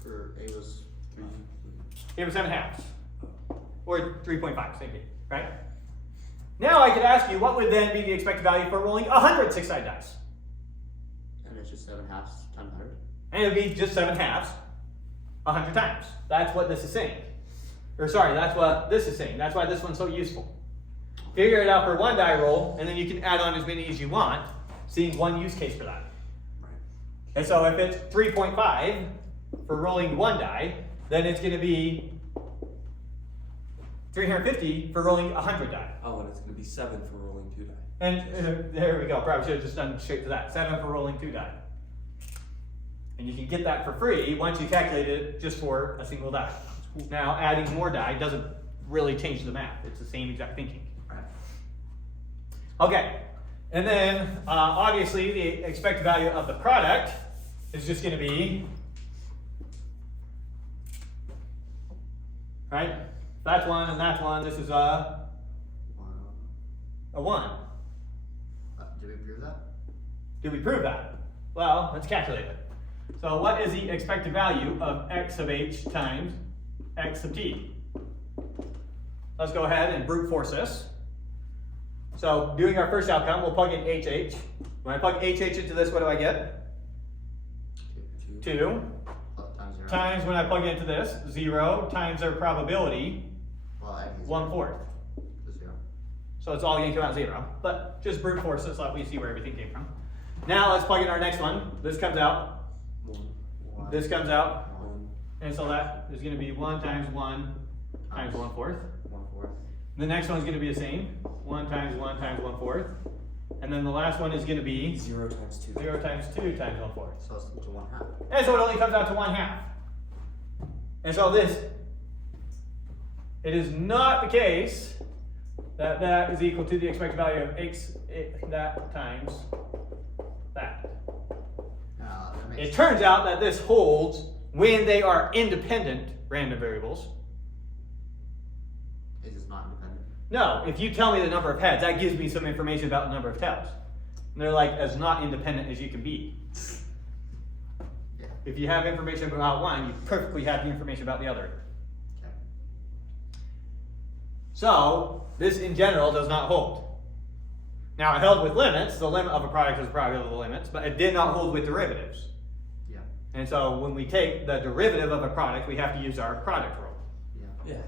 For A was 3. It was 7/2. Or 3.5, same thing, right? Now I could ask you, what would then be the expected value for rolling 100 6-sided dice? And it's just 7/2 times 100. And it would be just 7/2 100 times. That's what this is saying. Or sorry, that's what this is saying. That's why this one's so useful. Figure it out for 1 die roll, and then you can add on as many as you want, seeing one use case for that. Right. And so if it's 3.5 for rolling 1 die, then it's going to be 350 for rolling 100 die. Oh, and it's going to be 7 for rolling 2 die. And there we go. Probably should have just done straight to that. 7 for rolling 2 die. And you can get that for free once you calculate it just for a single die. Now, adding more die doesn't really change the math. It's the same exact thinking. Right. Okay. And then, obviously, the expected value of the product is just going to be, right? That's 1 and that's 1. This is a 1. Did we prove that? Did we prove that? Well, let's calculate it. So what is the expected value of x of h times x of t? Let's go ahead and brute force this. So doing our first outcome, we'll plug in HH. When I plug HH into this, what do I get? 2 Times 0. times when I plug it into this, 0 times their probability, Well, X is 1/4. the 0. So it's all going to come out 0. But just brute force this so that we see where everything came from. Now let's plug in our next one. This comes out. 1. This comes out. 1. And so that is going to be 1 times 1 times 1/4. 1/4. The next one's going to be the same. 1 times 1 times 1/4. And then the last one is going to be 0 times 2. 0 times 2 times 1/4. So it's equal to 1/2. And so it only comes out to 1/2. And so this, it is not the case that that is equal to the expected value of that times that. That makes It turns out that this holds when they are independent random variables. It is not independent. No, if you tell me the number of heads, that gives me some information about the number of tails. And they're like as not independent as you can be. Yeah. If you have information about one, you perfectly have the information about the other. Okay. So, this in general does not hold. Now, it held with limits. The limit of a product is a product of the limits, but it did not hold with derivatives. Yeah. And so, when we take the derivative of a product, we have to use our product rule. Yeah. Yeah.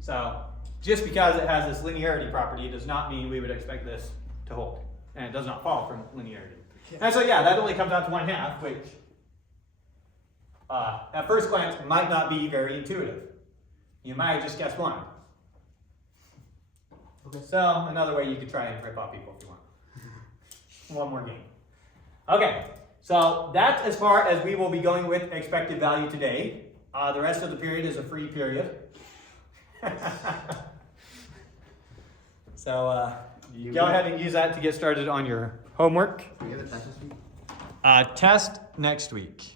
So, just because it has this linearity property does not mean we would expect this to hold. And it does not follow from linearity. And so, yeah, that only comes out to 1/2, which at first glance might not be very intuitive. You might have just guessed 1. Okay. So, another way you could try and rip off people if you want. One more game. Okay, so that's as far as we will be going with expected value today. The rest of the period is a free period. So, you go ahead and use that to get started on your homework. Do we have a test this week? Test next week.